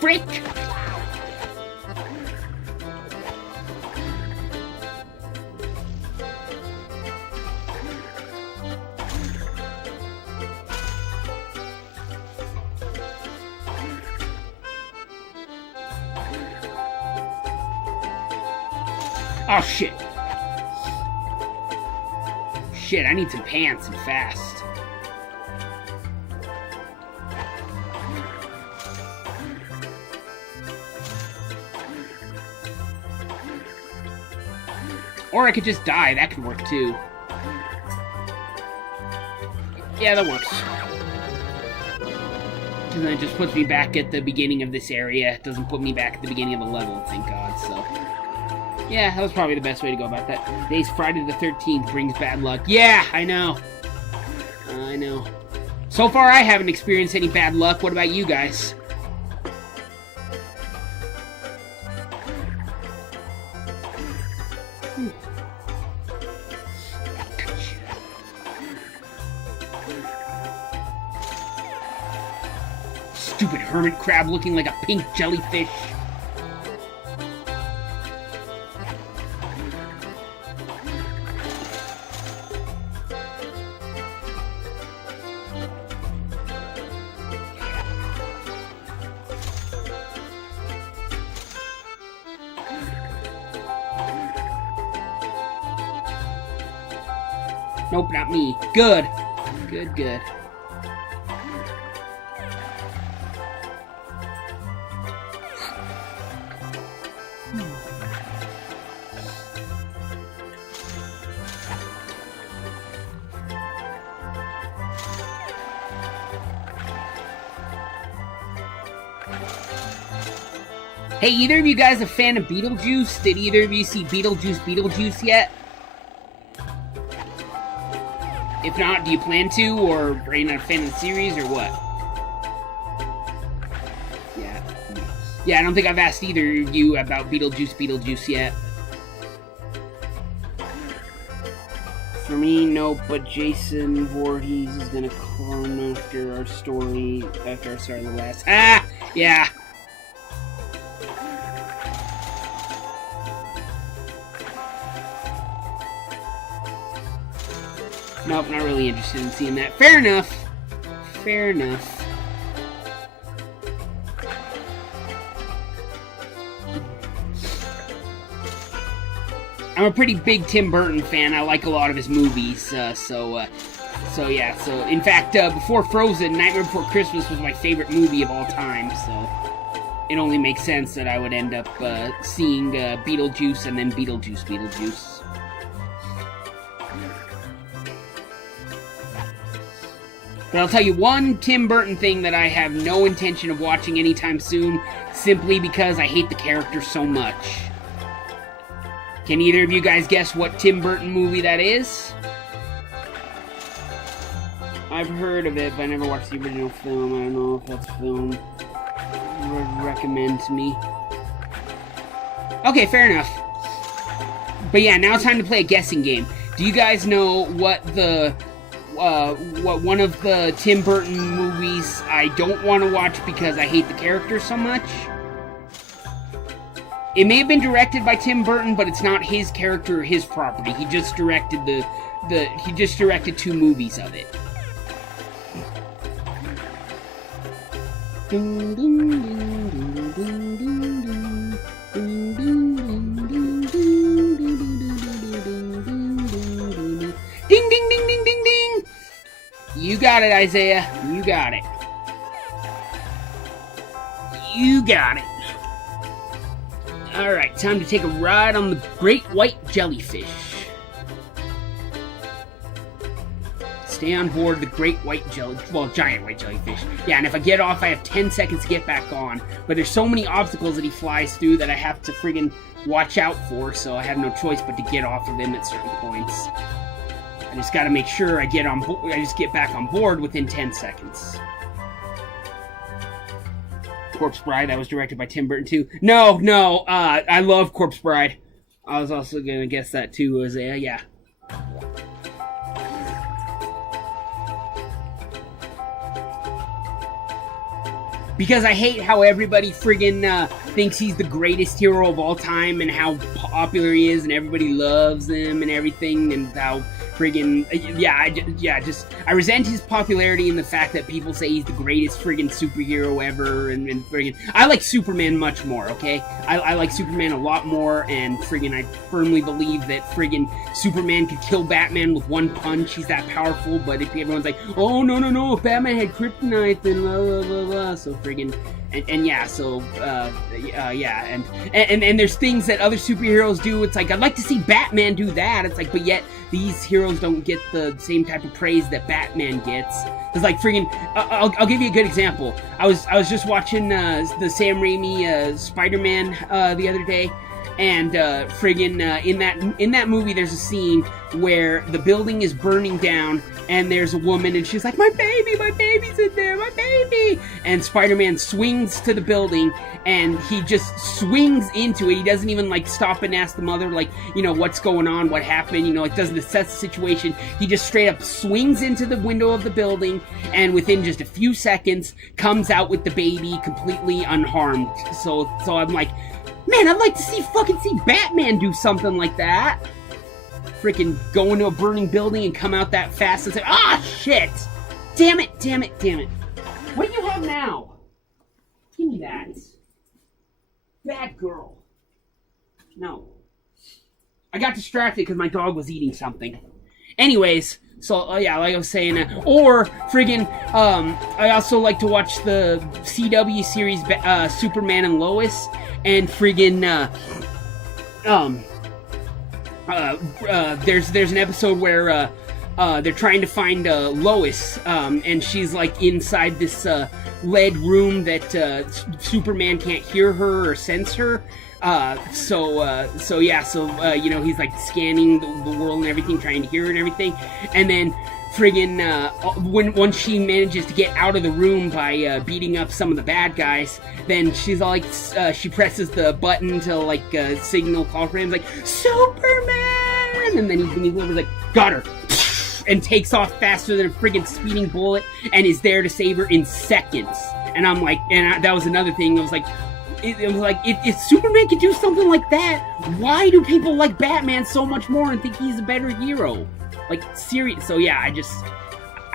Frick! Oh, shit. Shit, I need some pants and fast. Or I could just die. That could work, too. Yeah, that works. And then it just puts me back at the beginning of this area. It doesn't put me back at the beginning of the level, thank God, so... Yeah, that was probably the best way to go about that. Today's Friday the 13th brings bad luck. Yeah, I know. I know. So far, I haven't experienced any bad luck. What about you guys? Stupid hermit crab looking like a pink jellyfish. Nope, not me. Good. Good, good. Hey, either of you guys a fan of Beetlejuice? Did either of you see Beetlejuice yet? If not, do you plan to, or are you not a fan of the series, or what? Yeah, I don't think I've asked either of you about Beetlejuice yet. For me, nope, but Jason Voorhees is gonna clone after our story, after our start of the last... Ah! Yeah! Nope, not really interested in seeing that. Fair enough. Fair enough. I'm a pretty big Tim Burton fan. I like a lot of his movies, so yeah. So, in fact, before Frozen, Nightmare Before Christmas was my favorite movie of all time, so it only makes sense that I would end up seeing Beetlejuice and then Beetlejuice. But I'll tell you one Tim Burton thing that I have no intention of watching anytime soon, simply because I hate the character so much. Can either of you guys guess what Tim Burton movie that is? I've heard of it, but I never watched the original film. I don't know if that's a film you would recommend to me. Okay, fair enough. But yeah, now it's time to play a guessing game. Do you guys know what one of the Tim Burton movies I don't want to watch because I hate the character so much? It may have been directed by Tim Burton, but it's not his character or his property. He just directed he just directed 2 movies of it. Ding ding ding ding ding ding! You got it, Isaiah. You got it. You got it. Alright, time to take a ride on the great white jellyfish. Stay on board the great white giant white jellyfish. Yeah, and if I get off, I have 10 seconds to get back on. But there's so many obstacles that he flies through that I have to friggin' watch out for, so I have no choice but to get off of him at certain points. I just gotta make sure I get back on board within 10 seconds. Corpse Bride, that was directed by Tim Burton too. No, I love Corpse Bride. I was also gonna guess that too, yeah. Because I hate how everybody friggin' thinks he's the greatest hero of all time and how popular he is and everybody loves him and everything and how friggin' I resent his popularity and the fact that people say he's the greatest friggin' superhero ever and friggin' I like Superman much more, okay? I like Superman a lot more, and friggin' I firmly believe that friggin' Superman could kill Batman with one punch. He's that powerful, but if everyone's like, oh no, if Batman had kryptonite, then blah blah blah blah, so friggin' and there's things that other superheroes do. It's like, I'd like to see Batman do that. It's like, but yet these heroes don't get the same type of praise that Batman gets. It's like friggin', I'll give you a good example. I was just watching the Sam Raimi Spider-Man the other day, and friggin' in that movie there's a scene where the building is burning down and there's a woman and she's like, my baby's in there, my baby! And Spider-Man swings to the building and he just swings into it. He doesn't even like stop and ask the mother, like, you know, what's going on, what happened, you know, like doesn't assess the situation. He just straight up swings into the window of the building and within just a few seconds comes out with the baby completely unharmed. So I'm like, man, I'd like to see Batman do something like that. Freaking go into a burning building and come out that fast and say, ah, shit! Damn it! What do you have now? Give me that. Bad girl. No. I got distracted because my dog was eating something. Anyways, so, yeah, like I was saying, or, friggin', I also like to watch the CW series, Superman and Lois, and friggin', there's an episode where they're trying to find Lois, and she's like inside this lead room that Superman can't hear her or sense her. You know, he's like scanning the world and everything, trying to hear it and everything, and then friggin' once she manages to get out of the room by beating up some of the bad guys, then she's all like, she presses the button to like signal call for him, like, Superman! And then he delivers like, got her! And takes off faster than a friggin' speeding bullet and is there to save her in seconds. And I'm like, that was another thing, I was like, if Superman could do something like that, why do people like Batman so much more and think he's a better hero? Like, serious. So yeah, I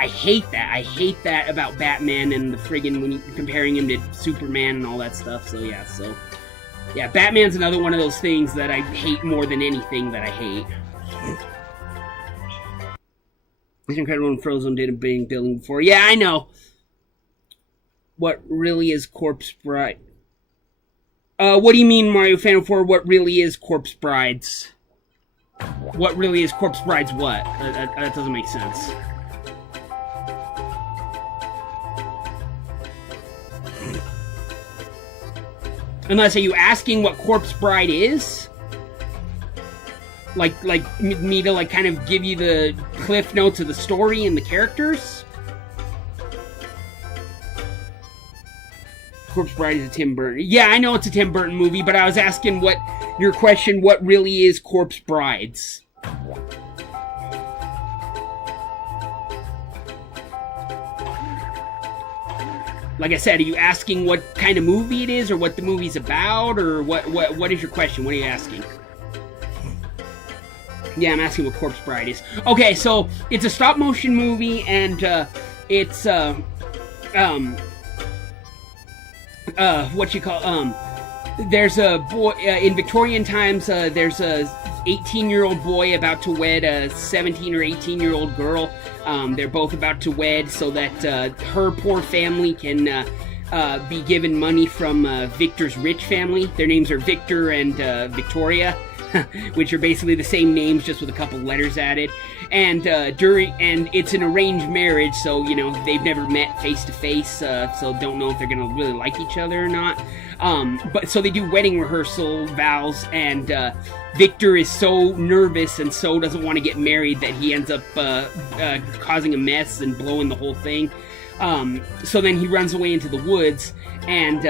hate that. I hate that about Batman and the friggin' when you comparing him to Superman and all that stuff. So yeah, Batman's another one of those things that I hate more than anything that I hate. It's incredible when Frozen did a big billing before. Yeah, I know. What really is Corpse Bride? What do you mean, Mario Fan 4? What really is Corpse Brides? What really is Corpse Brides what? That doesn't make sense. Unless, are you asking what Corpse Bride is? Like me to like kind of give you the cliff notes of the story and the characters? Corpse Bride is a Tim Burton. Yeah, I know it's a Tim Burton movie, but I was asking what really is Corpse Brides? Like I said, are you asking what kind of movie it is, or what the movie's about, or what is your question? What are you asking? Yeah, I'm asking what Corpse Bride is. Okay, so it's a stop-motion movie, and it's there's a boy in Victorian times. There's a 18-year-old boy about to wed a 17 or 18-year-old girl. They're both about to wed so that her poor family can be given money from Victor's rich family. Their names are Victor and Victoria, which are basically the same names, just with a couple letters added. And it's an arranged marriage, so you know they've never met face to face, so don't know if they're gonna really like each other or not. But so they do wedding rehearsal vows, and Victor is so nervous and so doesn't want to get married that he ends up causing a mess and blowing the whole thing. So then he runs away into the woods, and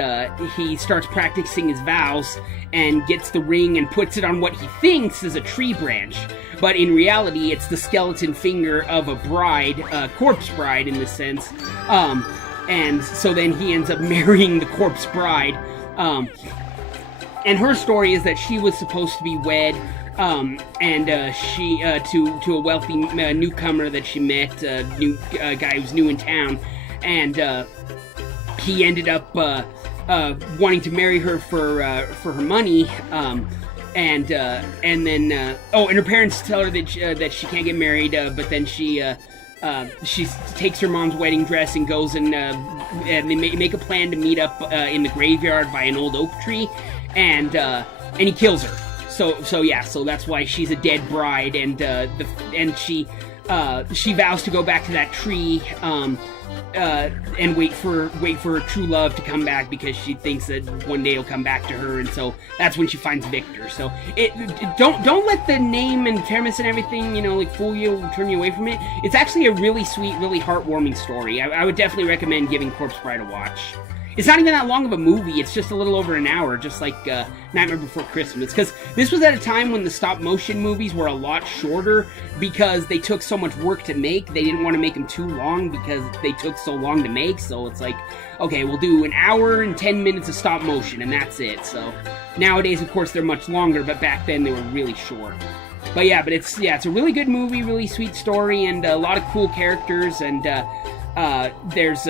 he starts practicing his vows and gets the ring and puts it on what he thinks is a tree branch. But in reality, it's the skeleton finger of a bride, a corpse bride in this sense. And so then he ends up marrying the corpse bride. And her story is that she was supposed to be wed, she to a wealthy newcomer that she met, a guy who's new in town, and he ended up wanting to marry her for her money, and then her parents tell her that she can't get married, but then she takes her mom's wedding dress and goes and they make a plan to meet up in the graveyard by an old oak tree, and he kills her. So that's why she's a dead bride, and she vows to go back to that tree and wait for her true love to come back, because she thinks that one day he'll come back to her, and so that's when she finds Victor. So don't let the name and premise and everything, you know, like fool you, turn you away from it. It's actually a really sweet, really heartwarming story. I would definitely recommend giving Corpse Bride a watch. It's not even that long of a movie. It's just a little over an hour, just like Nightmare Before Christmas. Because this was at a time when the stop-motion movies were a lot shorter because they took so much work to make. They didn't want to make them too long because they took so long to make. So it's like, okay, we'll do an hour and 10 minutes of stop-motion, and that's it. So nowadays, of course, they're much longer, but back then they were really short. But it's a really good movie, really sweet story, and a lot of cool characters, and there's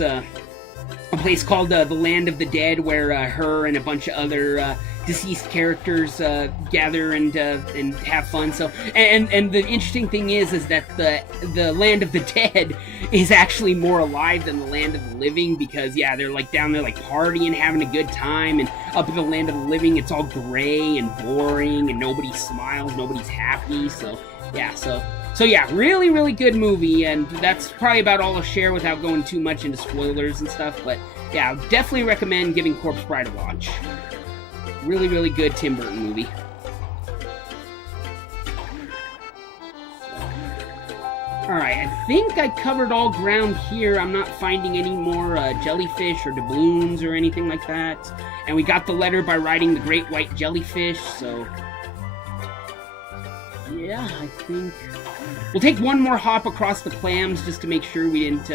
a place called the Land of the Dead where her and a bunch of other deceased characters gather and have fun. So, and the interesting thing is that the land of the dead is actually more alive than the land of the living, because yeah, they're like down there like partying, having a good time, and up in the land of the living, it's all gray and boring, and nobody smiles, nobody's happy. So yeah, so yeah, really, really good movie, and that's probably about all I'll share without going too much into spoilers and stuff, but yeah, definitely recommend giving Corpse Bride a watch. Really, really good Tim Burton movie. Alright, I think I covered all ground here. I'm not finding any more jellyfish or doubloons or anything like that. And we got the letter by riding the great white jellyfish, so yeah, I think we'll take one more hop across the clams just to make sure we didn't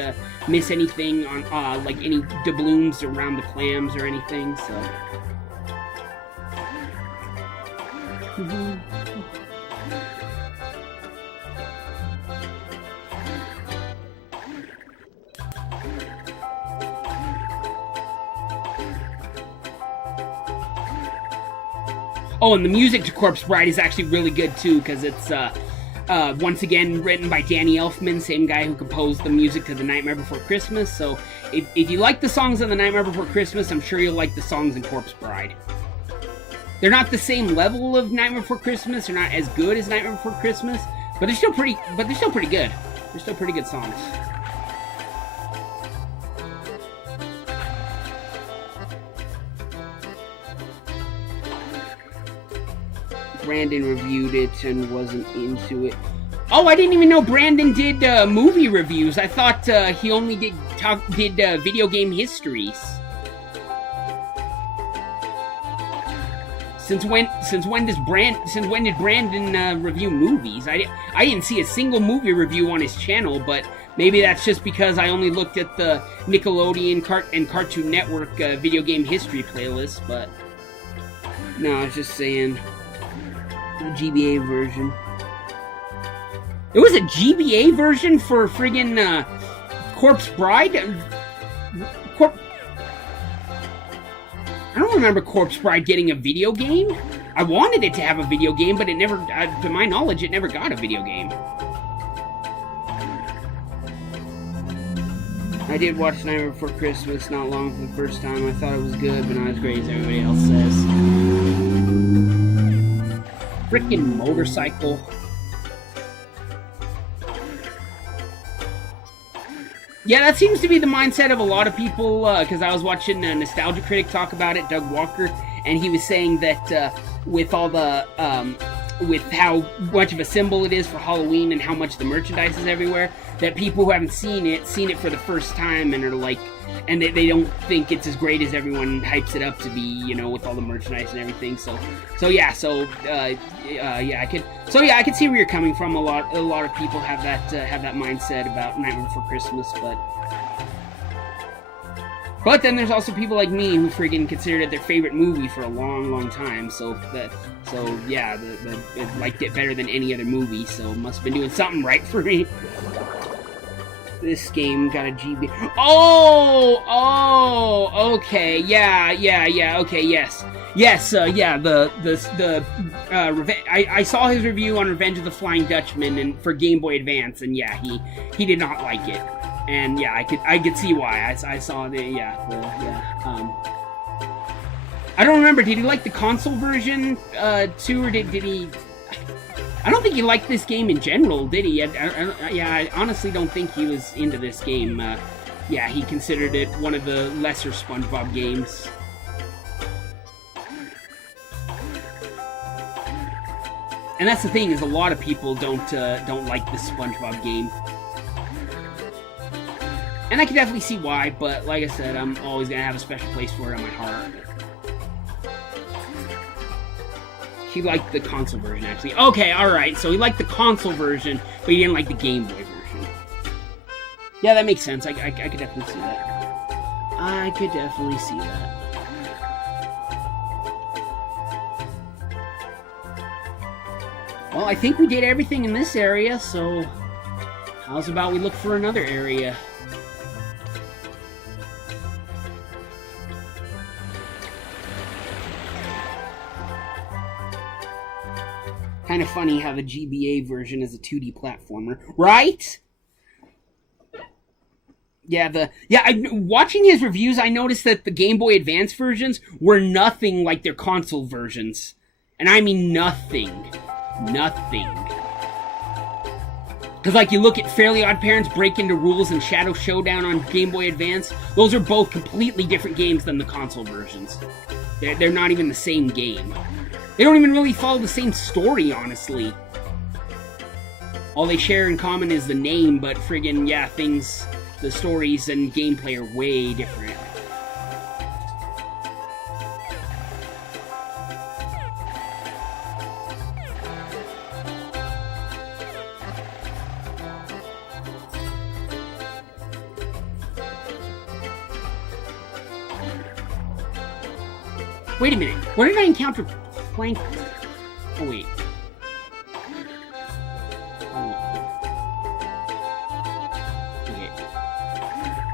miss anything on, like any doubloons around the clams or anything, so. Oh, and the music to Corpse Bride is actually really good too, because it's once again written by Danny Elfman, same guy who composed the music to The Nightmare Before Christmas. So if you like the songs on The Nightmare Before Christmas, I'm sure you'll like the songs in Corpse Bride. They're not the same level of Nightmare Before Christmas. They're not as good as Nightmare Before Christmas, but they're still pretty. But they're still pretty good. They're still pretty good songs. Brandon reviewed it and wasn't into it. Oh, I didn't even know Brandon did movie reviews. I thought he only did video game histories. Since when did Brandon review movies? I didn't see a single movie review on his channel, but maybe that's just because I only looked at the Nickelodeon and Cartoon Network video game history playlist. But no, I was just saying. The GBA version. It was a GBA version for friggin' Corpse Bride? I don't remember Corpse Bride getting a video game. I wanted it to have a video game, but it never, to my knowledge, it never got a video game. I did watch Nightmare Before Christmas not long for the first time. I thought it was good, but not as great as everybody else says. Frickin' motorcycle. Yeah, that seems to be the mindset of a lot of people, because I was watching a Nostalgia Critic talk about it, Doug Walker, and he was saying that with all the, with how much of a symbol it is for Halloween and how much the merchandise is everywhere, that people who haven't seen it for the first time and are like, and they don't think it's as great as everyone hypes it up to be, you know, with all the merchandise and everything. I could see where you're coming from. A lot of people have that mindset about Nightmare Before Christmas, but then there's also people like me who friggin' considered it their favorite movie for a long, long time. It liked it better than any other movie. So it must have been doing something right for me. This game got a GB. Oh, okay, yeah, okay, yes, I saw his review on Revenge of the Flying Dutchman and for Game Boy Advance, and yeah, he did not like it, and yeah, I could see why. I saw I don't remember. Did he like the console version too, or did he? I don't think he liked this game in general, did he? I honestly don't think he was into this game. Yeah, he considered it one of the lesser SpongeBob games. And that's the thing, is a lot of people don't like this SpongeBob game. And I can definitely see why, but like I said, I'm always gonna have a special place for it on my heart. He liked the console version, actually. Okay, alright, so he liked the console version, but he didn't like the Game Boy version. Yeah, that makes sense. I could definitely see that. I could definitely see that. Well, I think we did everything in this area, so how's about we look for another area? Kind of funny how the GBA version is a 2D platformer, right? Yeah, watching his reviews, I noticed that the Game Boy Advance versions were nothing like their console versions. And I mean nothing. Nothing. Because, like, you look at Fairly Odd Parents, Break Into Rules, and Shadow Showdown on Game Boy Advance, those are both completely different games than the console versions. They're not even the same game. They don't even really follow the same story, honestly. All they share in common is the name, but friggin', yeah, the stories and gameplay are way different. Wait a minute, where did I encounter Plankton? Oh, wait.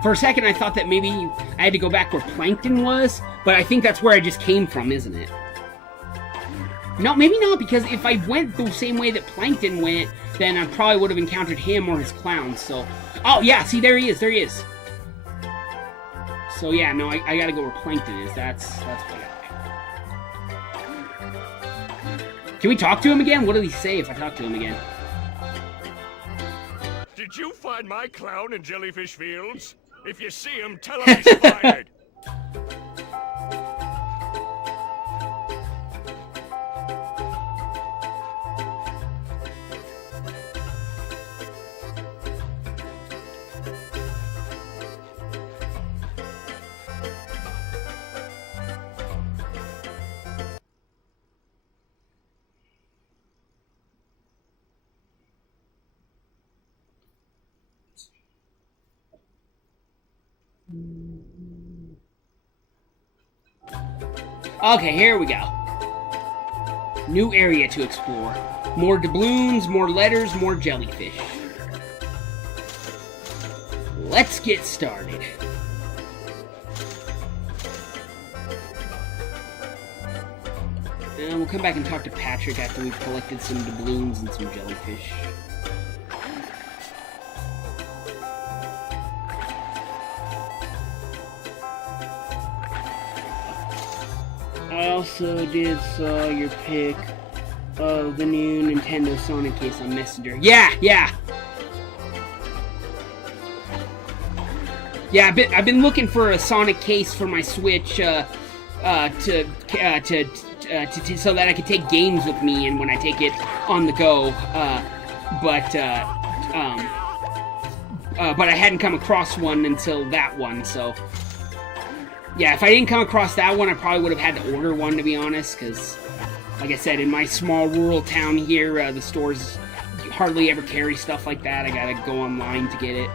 For a second, I thought that maybe I had to go back where Plankton was, but I think that's where I just came from, isn't it? No, maybe not, because if I went the same way that Plankton went, then I probably would have encountered him or his clowns, so... Oh, yeah, see, there he is. So, yeah, no, I gotta go where Plankton is. That's what I got. Can we talk to him again? What did he say if I talk to him again? Did you find my clown in Jellyfish Fields? If you see him, tell him he's fired. Okay, here we go. New area to explore. More doubloons, more letters, more jellyfish. Let's get started. And we'll come back and talk to Patrick after we've collected some doubloons and some jellyfish. I also did saw your pic of the new Nintendo Sonic case on Messenger. Yeah. I've been looking for a Sonic case for my Switch so that I could take games with me and when I take it on the go. But I hadn't come across one until that one, so... Yeah, if I didn't come across that one, I probably would have had to order one, to be honest, because, like I said, in my small rural town here, the stores hardly ever carry stuff like that. I gotta go online to get it.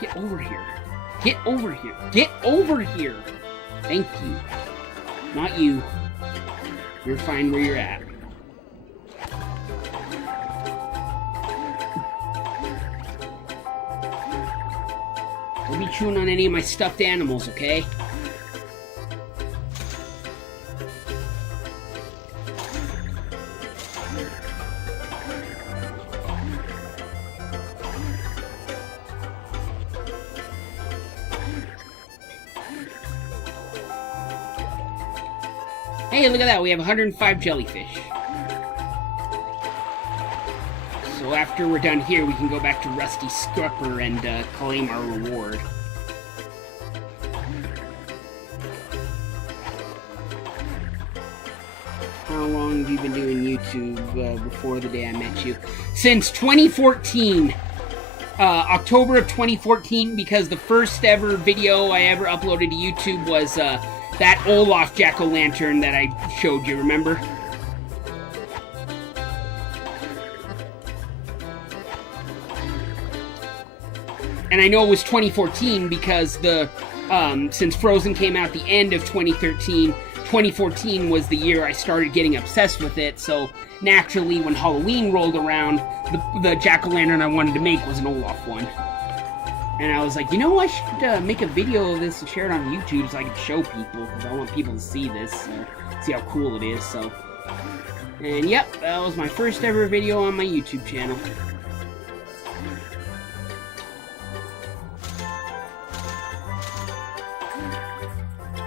Get over here. Get over here. Get over here! Thank you. Not you. You're fine where you're at. Don't be chewing on any of my stuffed animals, okay? Hey, look at that. We have 105 jellyfish. So after we're done here, we can go back to Rusty Scrupper and claim our reward. How long have you been doing YouTube before the day I met you? Since 2014. October of 2014, because the first ever video I ever uploaded to YouTube was that Olaf jack-o'-lantern that I showed you, remember? And I know it was 2014 because since Frozen came out the end of 2013, 2014 was the year I started getting obsessed with it, so naturally when Halloween rolled around, the jack-o'-lantern I wanted to make was an Olaf one. And I was like, you know, I should make a video of this and share it on YouTube so I can show people, because I want people to see this, see how cool it is, so... And yep, that was my first ever video on my YouTube channel.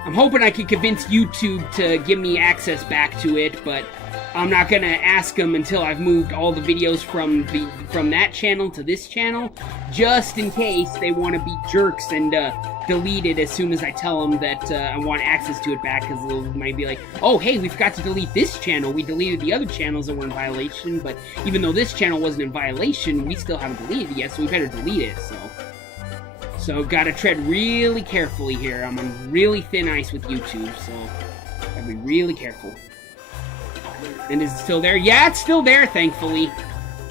I'm hoping I can convince YouTube to give me access back to it, but I'm not gonna ask them until I've moved all the videos from that channel to this channel, just in case they want to be jerks and delete it as soon as I tell them that I want access to it back, because they might be like, oh, hey, we forgot to delete this channel. We deleted the other channels that were in violation, but even though this channel wasn't in violation, we still haven't deleted it yet, so we better delete it, So gotta tread really carefully here. I'm on really thin ice with YouTube, so gotta be really careful. And is it still there? Yeah, it's still there, thankfully.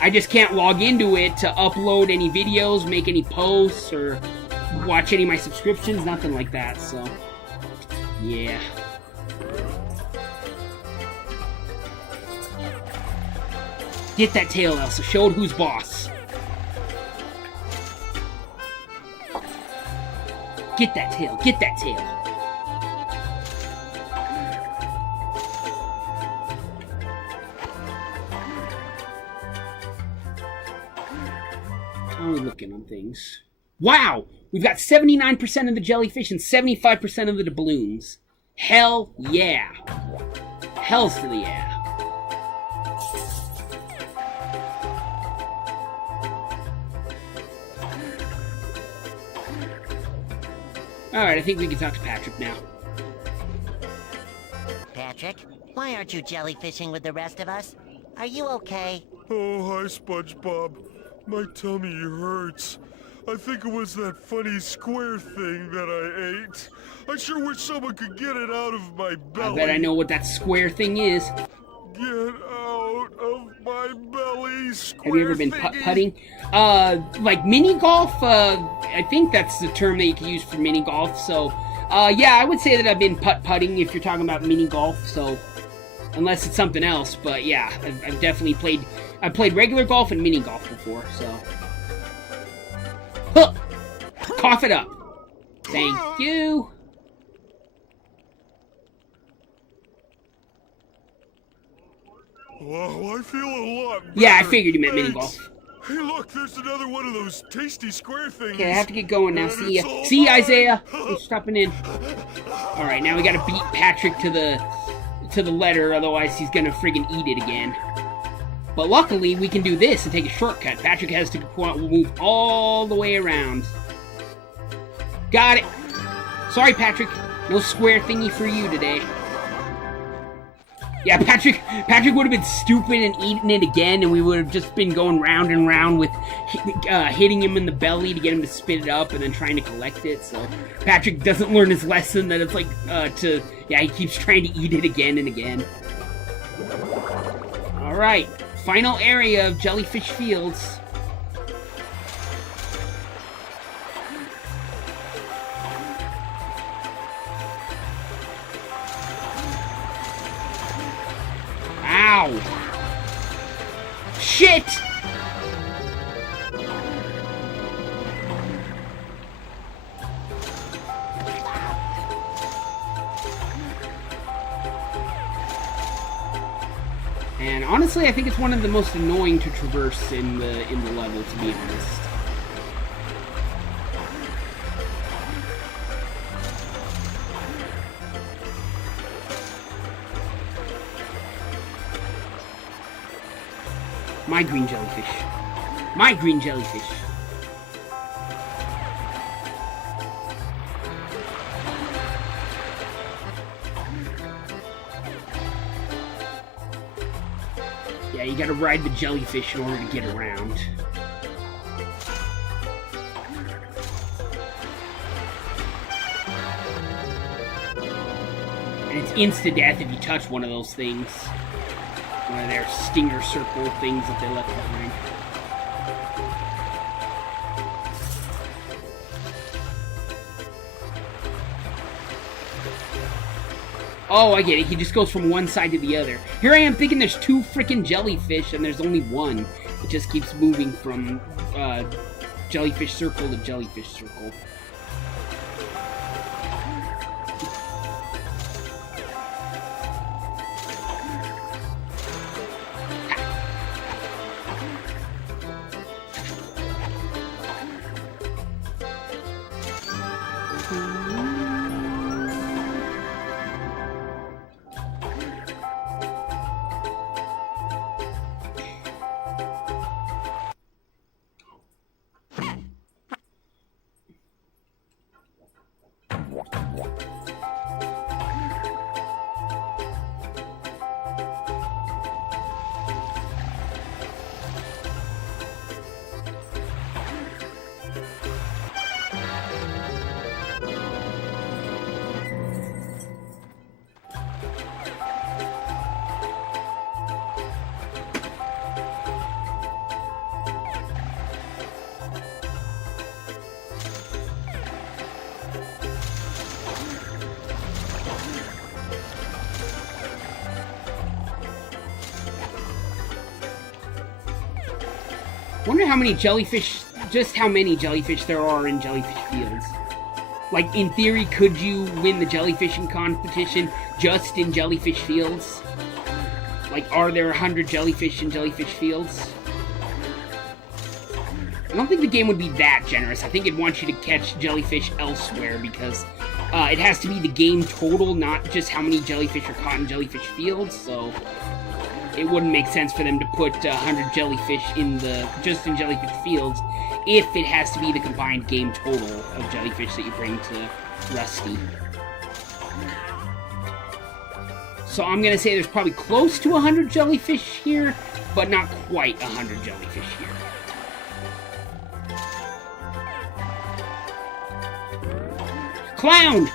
I just can't log into it to upload any videos, make any posts, or watch any of my subscriptions, nothing like that, so yeah. Get that tail, Elsa. Show it who's boss. Get that tail. Get that tail. Only looking on things. Wow! We've got 79% of the jellyfish and 75% of the balloons. Hell yeah. Hells to the yeah. Alright, I think we can talk to Patrick now. Patrick, why aren't you jellyfishing with the rest of us? Are you okay? Oh, hi, SpongeBob. My tummy hurts. I think it was that funny square thing that I ate. I sure wish someone could get it out of my belly. I bet I know what that square thing is. Get out of my belly, square Have you ever been putt-putting? Like mini golf? I think that's the term that you can use for mini golf. So, yeah, I would say that I've been putt-putting if you're talking about mini golf. So, unless it's something else. But yeah, I've definitely played. I've played regular golf and mini golf before. So, huh. Cough it up. Thank you. Whoa, I feel a lot better. Yeah, I figured you meant mini golf. Hey, look, there's another one of those tasty square things. Okay, I have to get going now. See ya. See ya, Isaiah. Thanks for stopping in. Alright, now we gotta beat Patrick to the letter, otherwise he's gonna friggin' eat it again. But luckily, we can do this and take a shortcut. Patrick has to move all the way around. Got it. Sorry, Patrick. No square thingy for you today. Yeah, Patrick would have been stupid and eaten it again, and we would have just been going round and round with hitting him in the belly to get him to spit it up and then trying to collect it. So Patrick doesn't learn his lesson that it's like yeah, he keeps trying to eat it again and again. All right, final area of Jellyfish Fields. Ow! Shit! And honestly, I think it's one of the most annoying to traverse in the level, to be honest. My green jellyfish. My green jellyfish. Yeah, you gotta ride the jellyfish in order to get around. And it's insta-death if you touch one of those things. One of their stinger circle things that they left behind. Oh, I get it. He just goes from one side to the other. Here I am thinking there's two freaking jellyfish, and there's only one. It just keeps moving from jellyfish circle to jellyfish circle. Wonder how many jellyfish, just how many jellyfish there are in jellyfish fields. Like, in theory, could you win the jellyfishing competition just in jellyfish fields? Like, are there 100 jellyfish in jellyfish fields? I don't think the game would be that generous. I think it wants you to catch jellyfish elsewhere because it has to be the game total, not just how many jellyfish are caught in jellyfish fields, so it wouldn't make sense for them to put 100 jellyfish just in jellyfish fields if it has to be the combined game total of jellyfish that you bring to Rusty. So I'm gonna say there's probably close to 100 jellyfish here, but not quite 100 jellyfish here. Clown!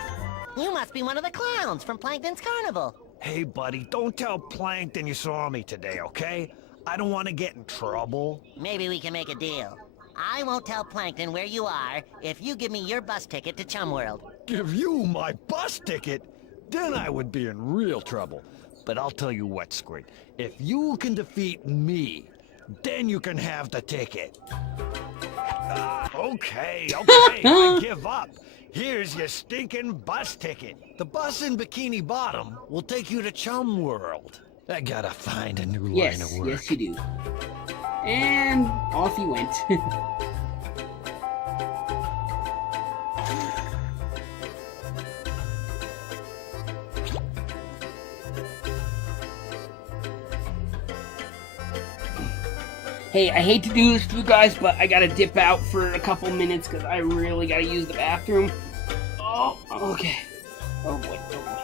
You must be one of the clowns from Plankton's Carnival. Hey, buddy, don't tell Plankton you saw me today, okay? I don't want to get in trouble. Maybe we can make a deal. I won't tell Plankton where you are if you give me your bus ticket to Chum World. Give you my bus ticket? Then I would be in real trouble. But I'll tell you what, Squid. If you can defeat me, then you can have the ticket. Okay, I give up. Here's your stinking bus ticket. The bus in Bikini Bottom will take you to Chum World. I gotta find a new line of work. Yes, you do. And off he went. Hey, I hate to do this to you guys, but I gotta dip out for a couple minutes because I really gotta use the bathroom. Oh, okay. Oh boy, oh boy.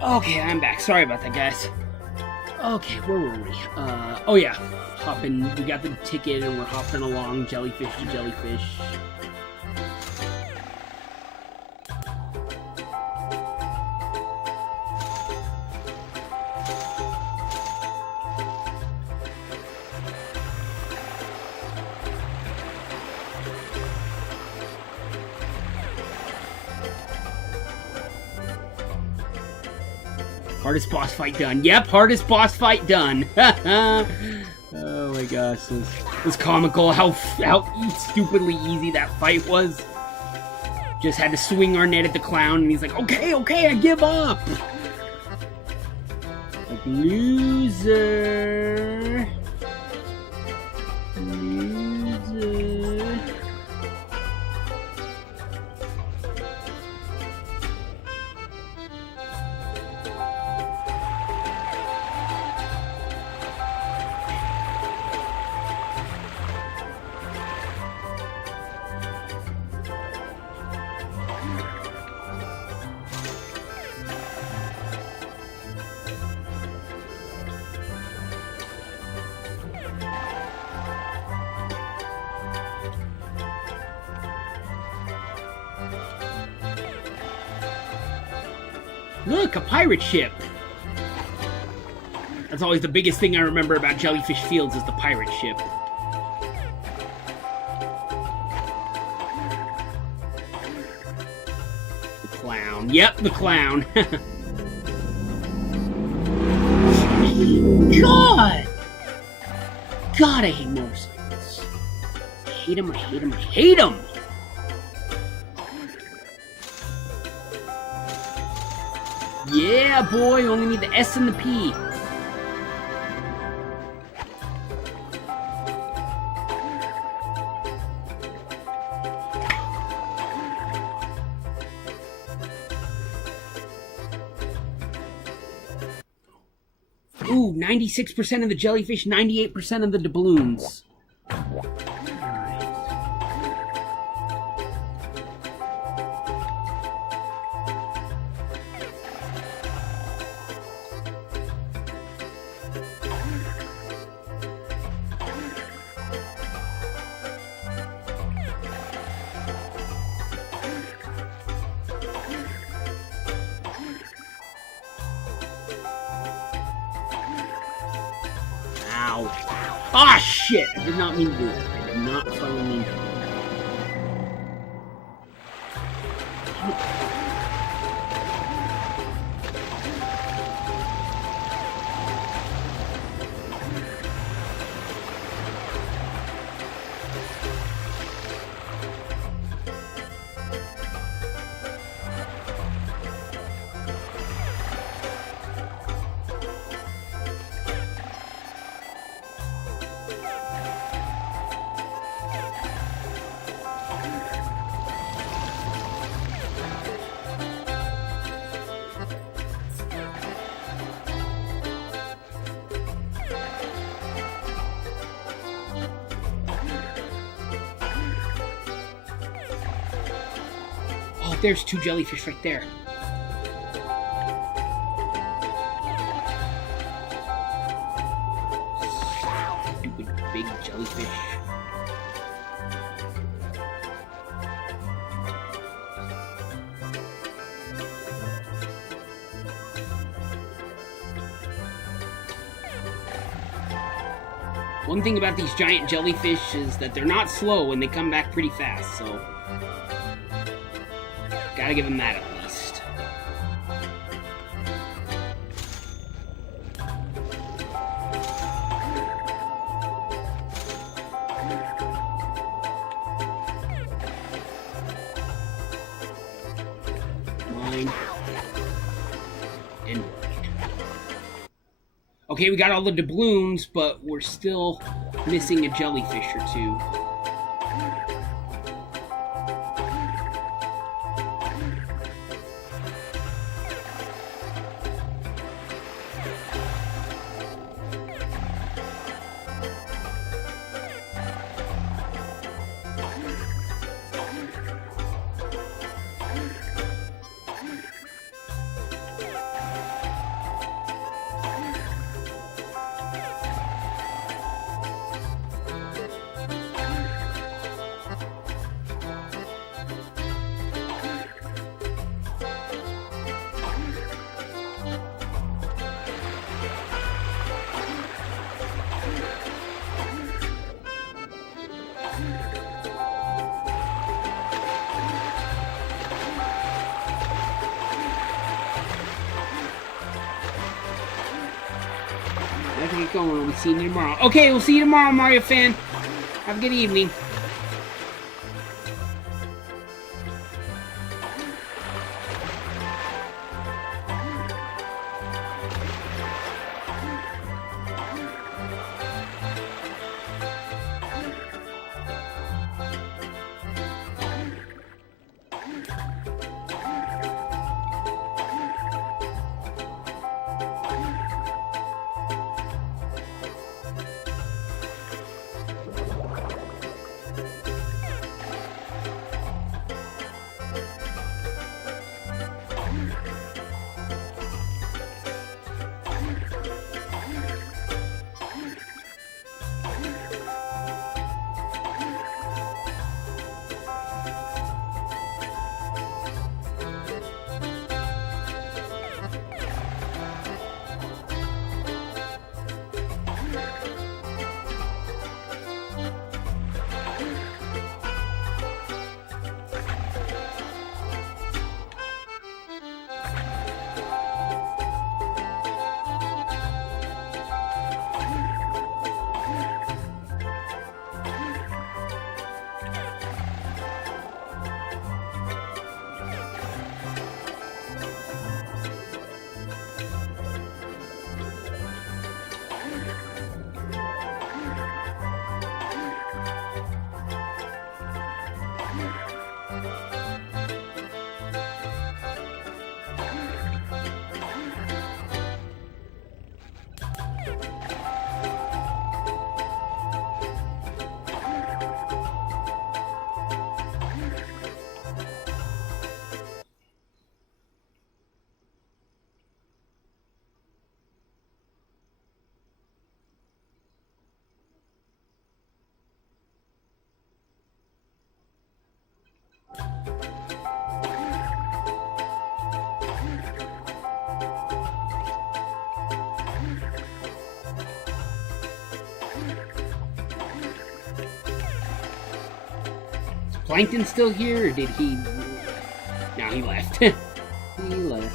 Okay, I'm back. Sorry about that, guys. Okay, where were we? Oh yeah, hopping. We got the ticket and we're hopping along, jellyfish to jellyfish. Hardest boss fight done. Yep, hardest boss fight done. Oh my gosh, this was comical how stupidly easy that fight was. Just had to swing our net at the clown, and he's like, okay, I give up. Like, loser. Loser. Look, a pirate ship! That's always the biggest thing I remember about Jellyfish Fields is the pirate ship. The clown. Yep, the clown. God! God, I hate motorcycles. I hate them, I hate them, I hate them! Yeah, boy, only need the S and the P. Ooh, 96% of the jellyfish, 98% of the doubloons. Ow. Ah, shit! I did not mean to do that. I did not fucking mean to do that. Oh, there's two jellyfish right there. Stupid big jellyfish. One thing about these giant jellyfish is that they're not slow and they come back pretty fast, so gotta give them that at least. Mine. And okay, we got all the doubloons, but we're still missing a jellyfish or two. it going. We'll be seeing you tomorrow. Okay, we'll see you tomorrow, Mario fan. Have a good evening. Plankton still here, or did he... No, he left. He left.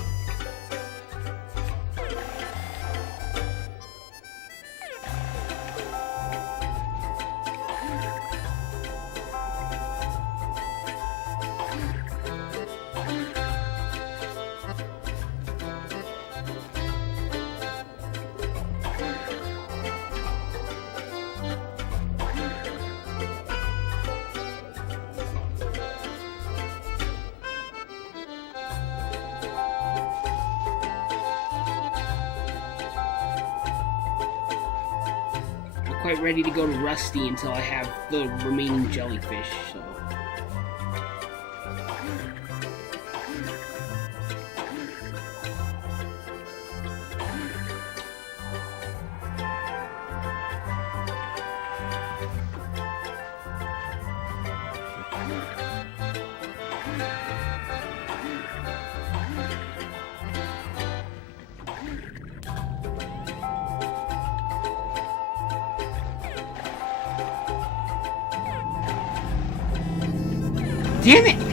Quite ready to go to Rusty until I have the remaining jellyfish, so... Damn it!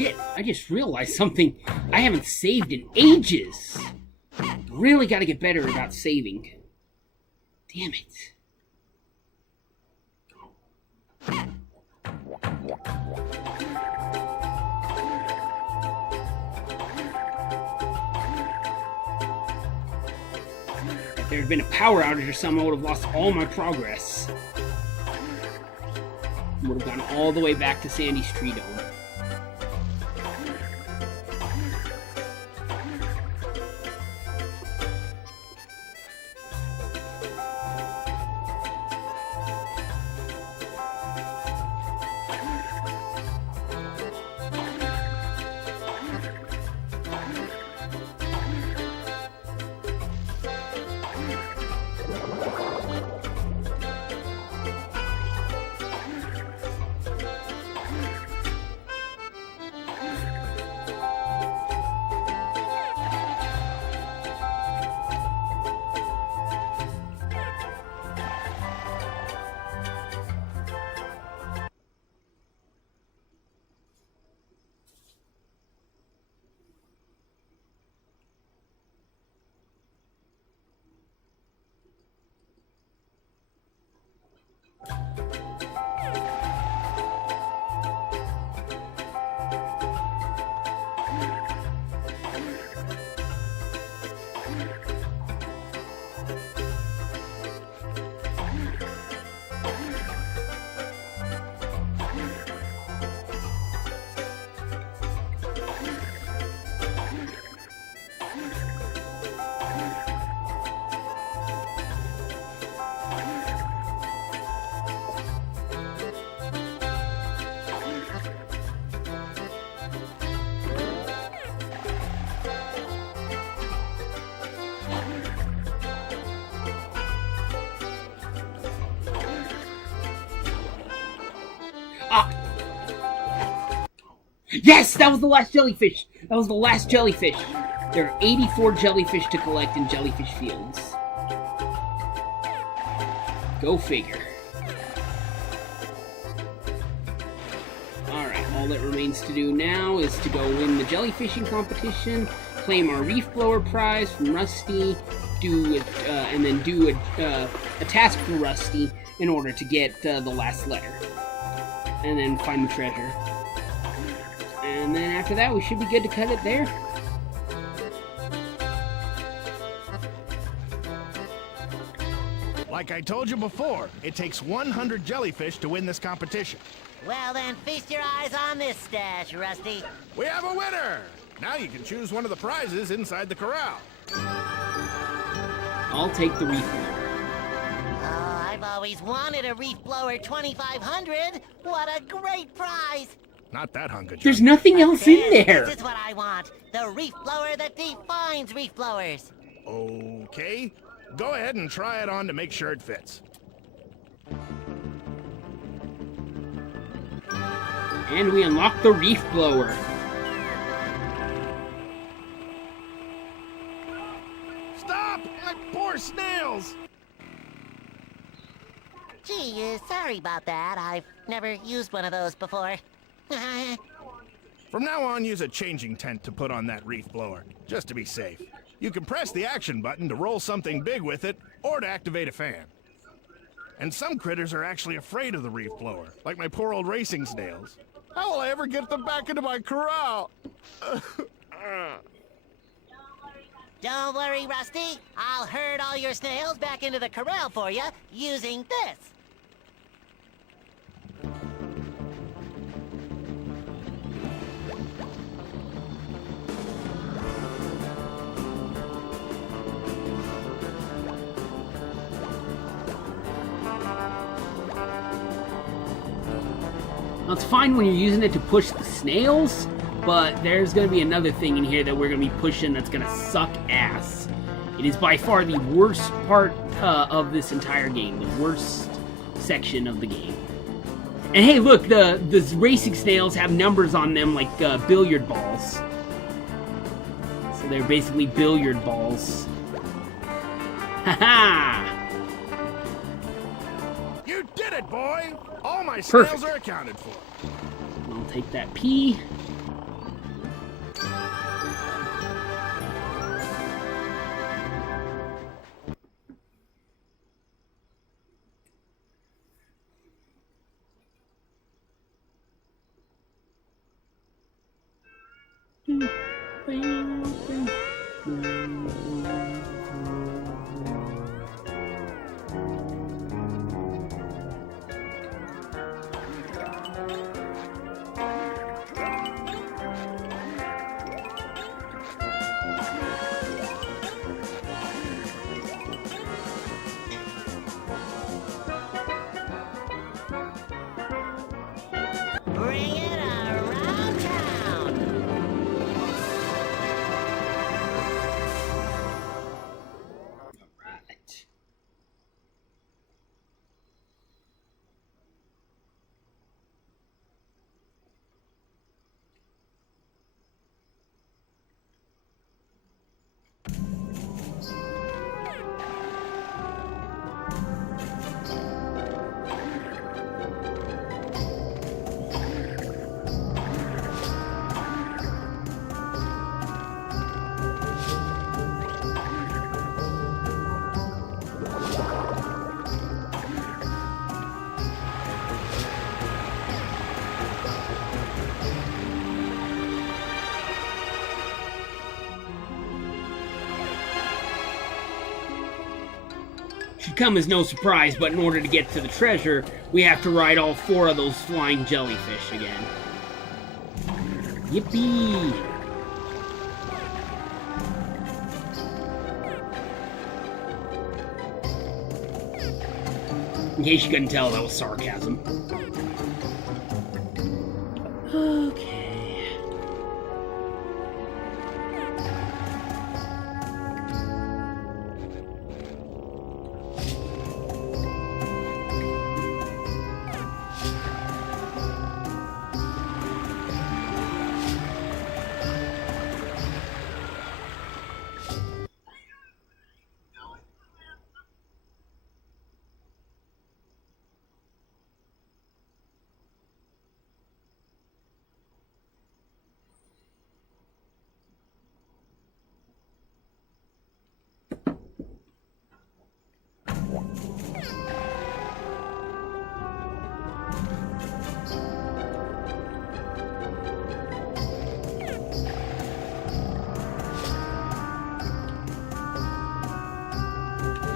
shit, I just realized something. I haven't saved in ages. Really gotta get better about saving. Damn it. If there had been a power outage or something, I would have lost all my progress. Would have gone all the way back to Sandy's Tree Dome. Yes! That was the last jellyfish! That was the last jellyfish! There are 84 jellyfish to collect in Jellyfish Fields. Go figure. Alright, all that remains to do now is to go win the jellyfishing competition, claim our reef blower prize from Rusty, and then do a task for Rusty in order to get the last letter. And then find the treasure. And then after that, we should be good to cut it there. Like I told you before, it takes 100 jellyfish to win this competition. Well then, feast your eyes on this stash, Rusty. We have a winner! Now you can choose one of the prizes inside the corral. I'll take the reef blower. Oh, I've always wanted a reef blower 2500. What a great prize! Not that hunk of junk. There's nothing else in there! This is what I want. The reef blower that defines reef blowers. Okay. Go ahead and try it on to make sure it fits. And we unlock the reef blower. Stop! My poor snails! Gee, sorry about that. I've never used one of those before. From now on, use a changing tent to put on that reef blower, just to be safe. You can press the action button to roll something big with it, or to activate a fan. And some critters are actually afraid of the reef blower, like my poor old racing snails. How will I ever get them back into my corral? Don't worry, Rusty. I'll herd all your snails back into the corral for you using this. Now, it's fine when you're using it to push the snails, but there's going to be another thing in here that we're going to be pushing that's going to suck ass. It is by far the worst part of this entire game, the worst section of the game. And hey, look, the racing snails have numbers on them like billiard balls. So they're basically billiard balls. Haha! You did it, boy! All my Perfect. snails are accounted for. I'll take that P. Bring it around town. Right. Should come as no surprise, but in order to get to the treasure, we have to ride all 4 of those flying jellyfish again. Yippee! In case you couldn't tell, that was sarcasm. Okay.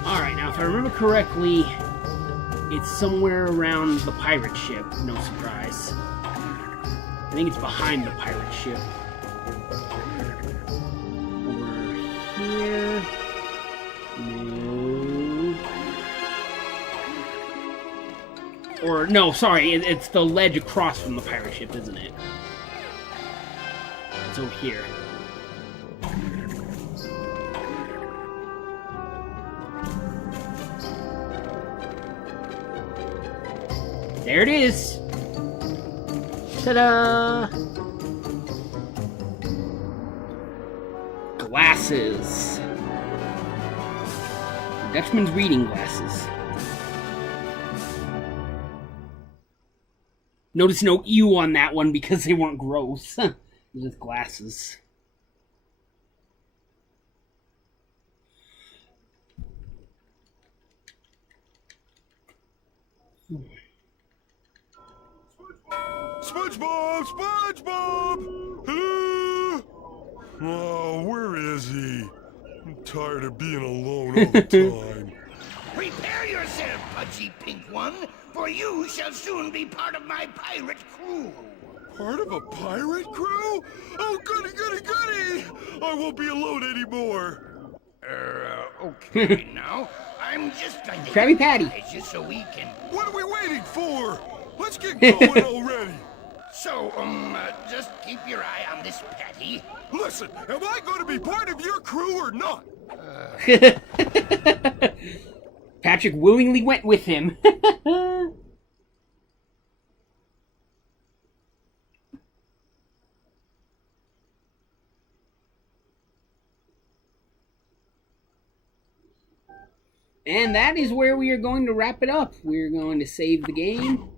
Alright, now if I remember correctly, it's somewhere around the pirate ship, no surprise. I think it's behind the pirate ship. Over here. No. Or, no, sorry, it's the ledge across from the pirate ship, isn't it? It's over here. There it is! Ta-da! Glasses. Dutchman's reading glasses. Notice no ew on that one because they weren't gross. Just glasses. SpongeBob! SpongeBob! Hello? Oh, where is he? I'm tired of being alone all the time. Prepare yourself, pudgy pink one, for you shall soon be part of my pirate crew. Part of a pirate crew? Oh, goody, goody, goody! I won't be alone anymore. Okay now. I'm just going to Krabby Patty. hypnotize you so we can... What are we waiting for? Let's get going already. So, just keep your eye on this Patty. Listen, am I going to be part of your crew or not? Patrick willingly went with him. And that is where we are going to wrap it up. We're going to save the game.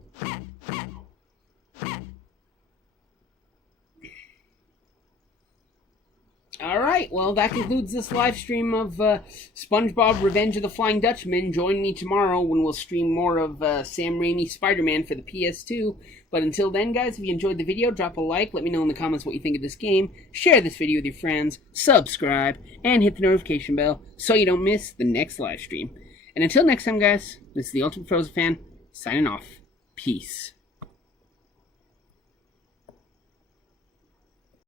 Alright, well, that concludes this live stream of SpongeBob Revenge of the Flying Dutchman. Join me tomorrow when we'll stream more of Sam Raimi's Spider-Man for the PS2. But until then, guys, if you enjoyed the video, drop a like, let me know in the comments what you think of this game, share this video with your friends, subscribe, and hit the notification bell so you don't miss the next live stream. And until next time, guys, this is the Ultimate Frozen Fan, signing off. Peace.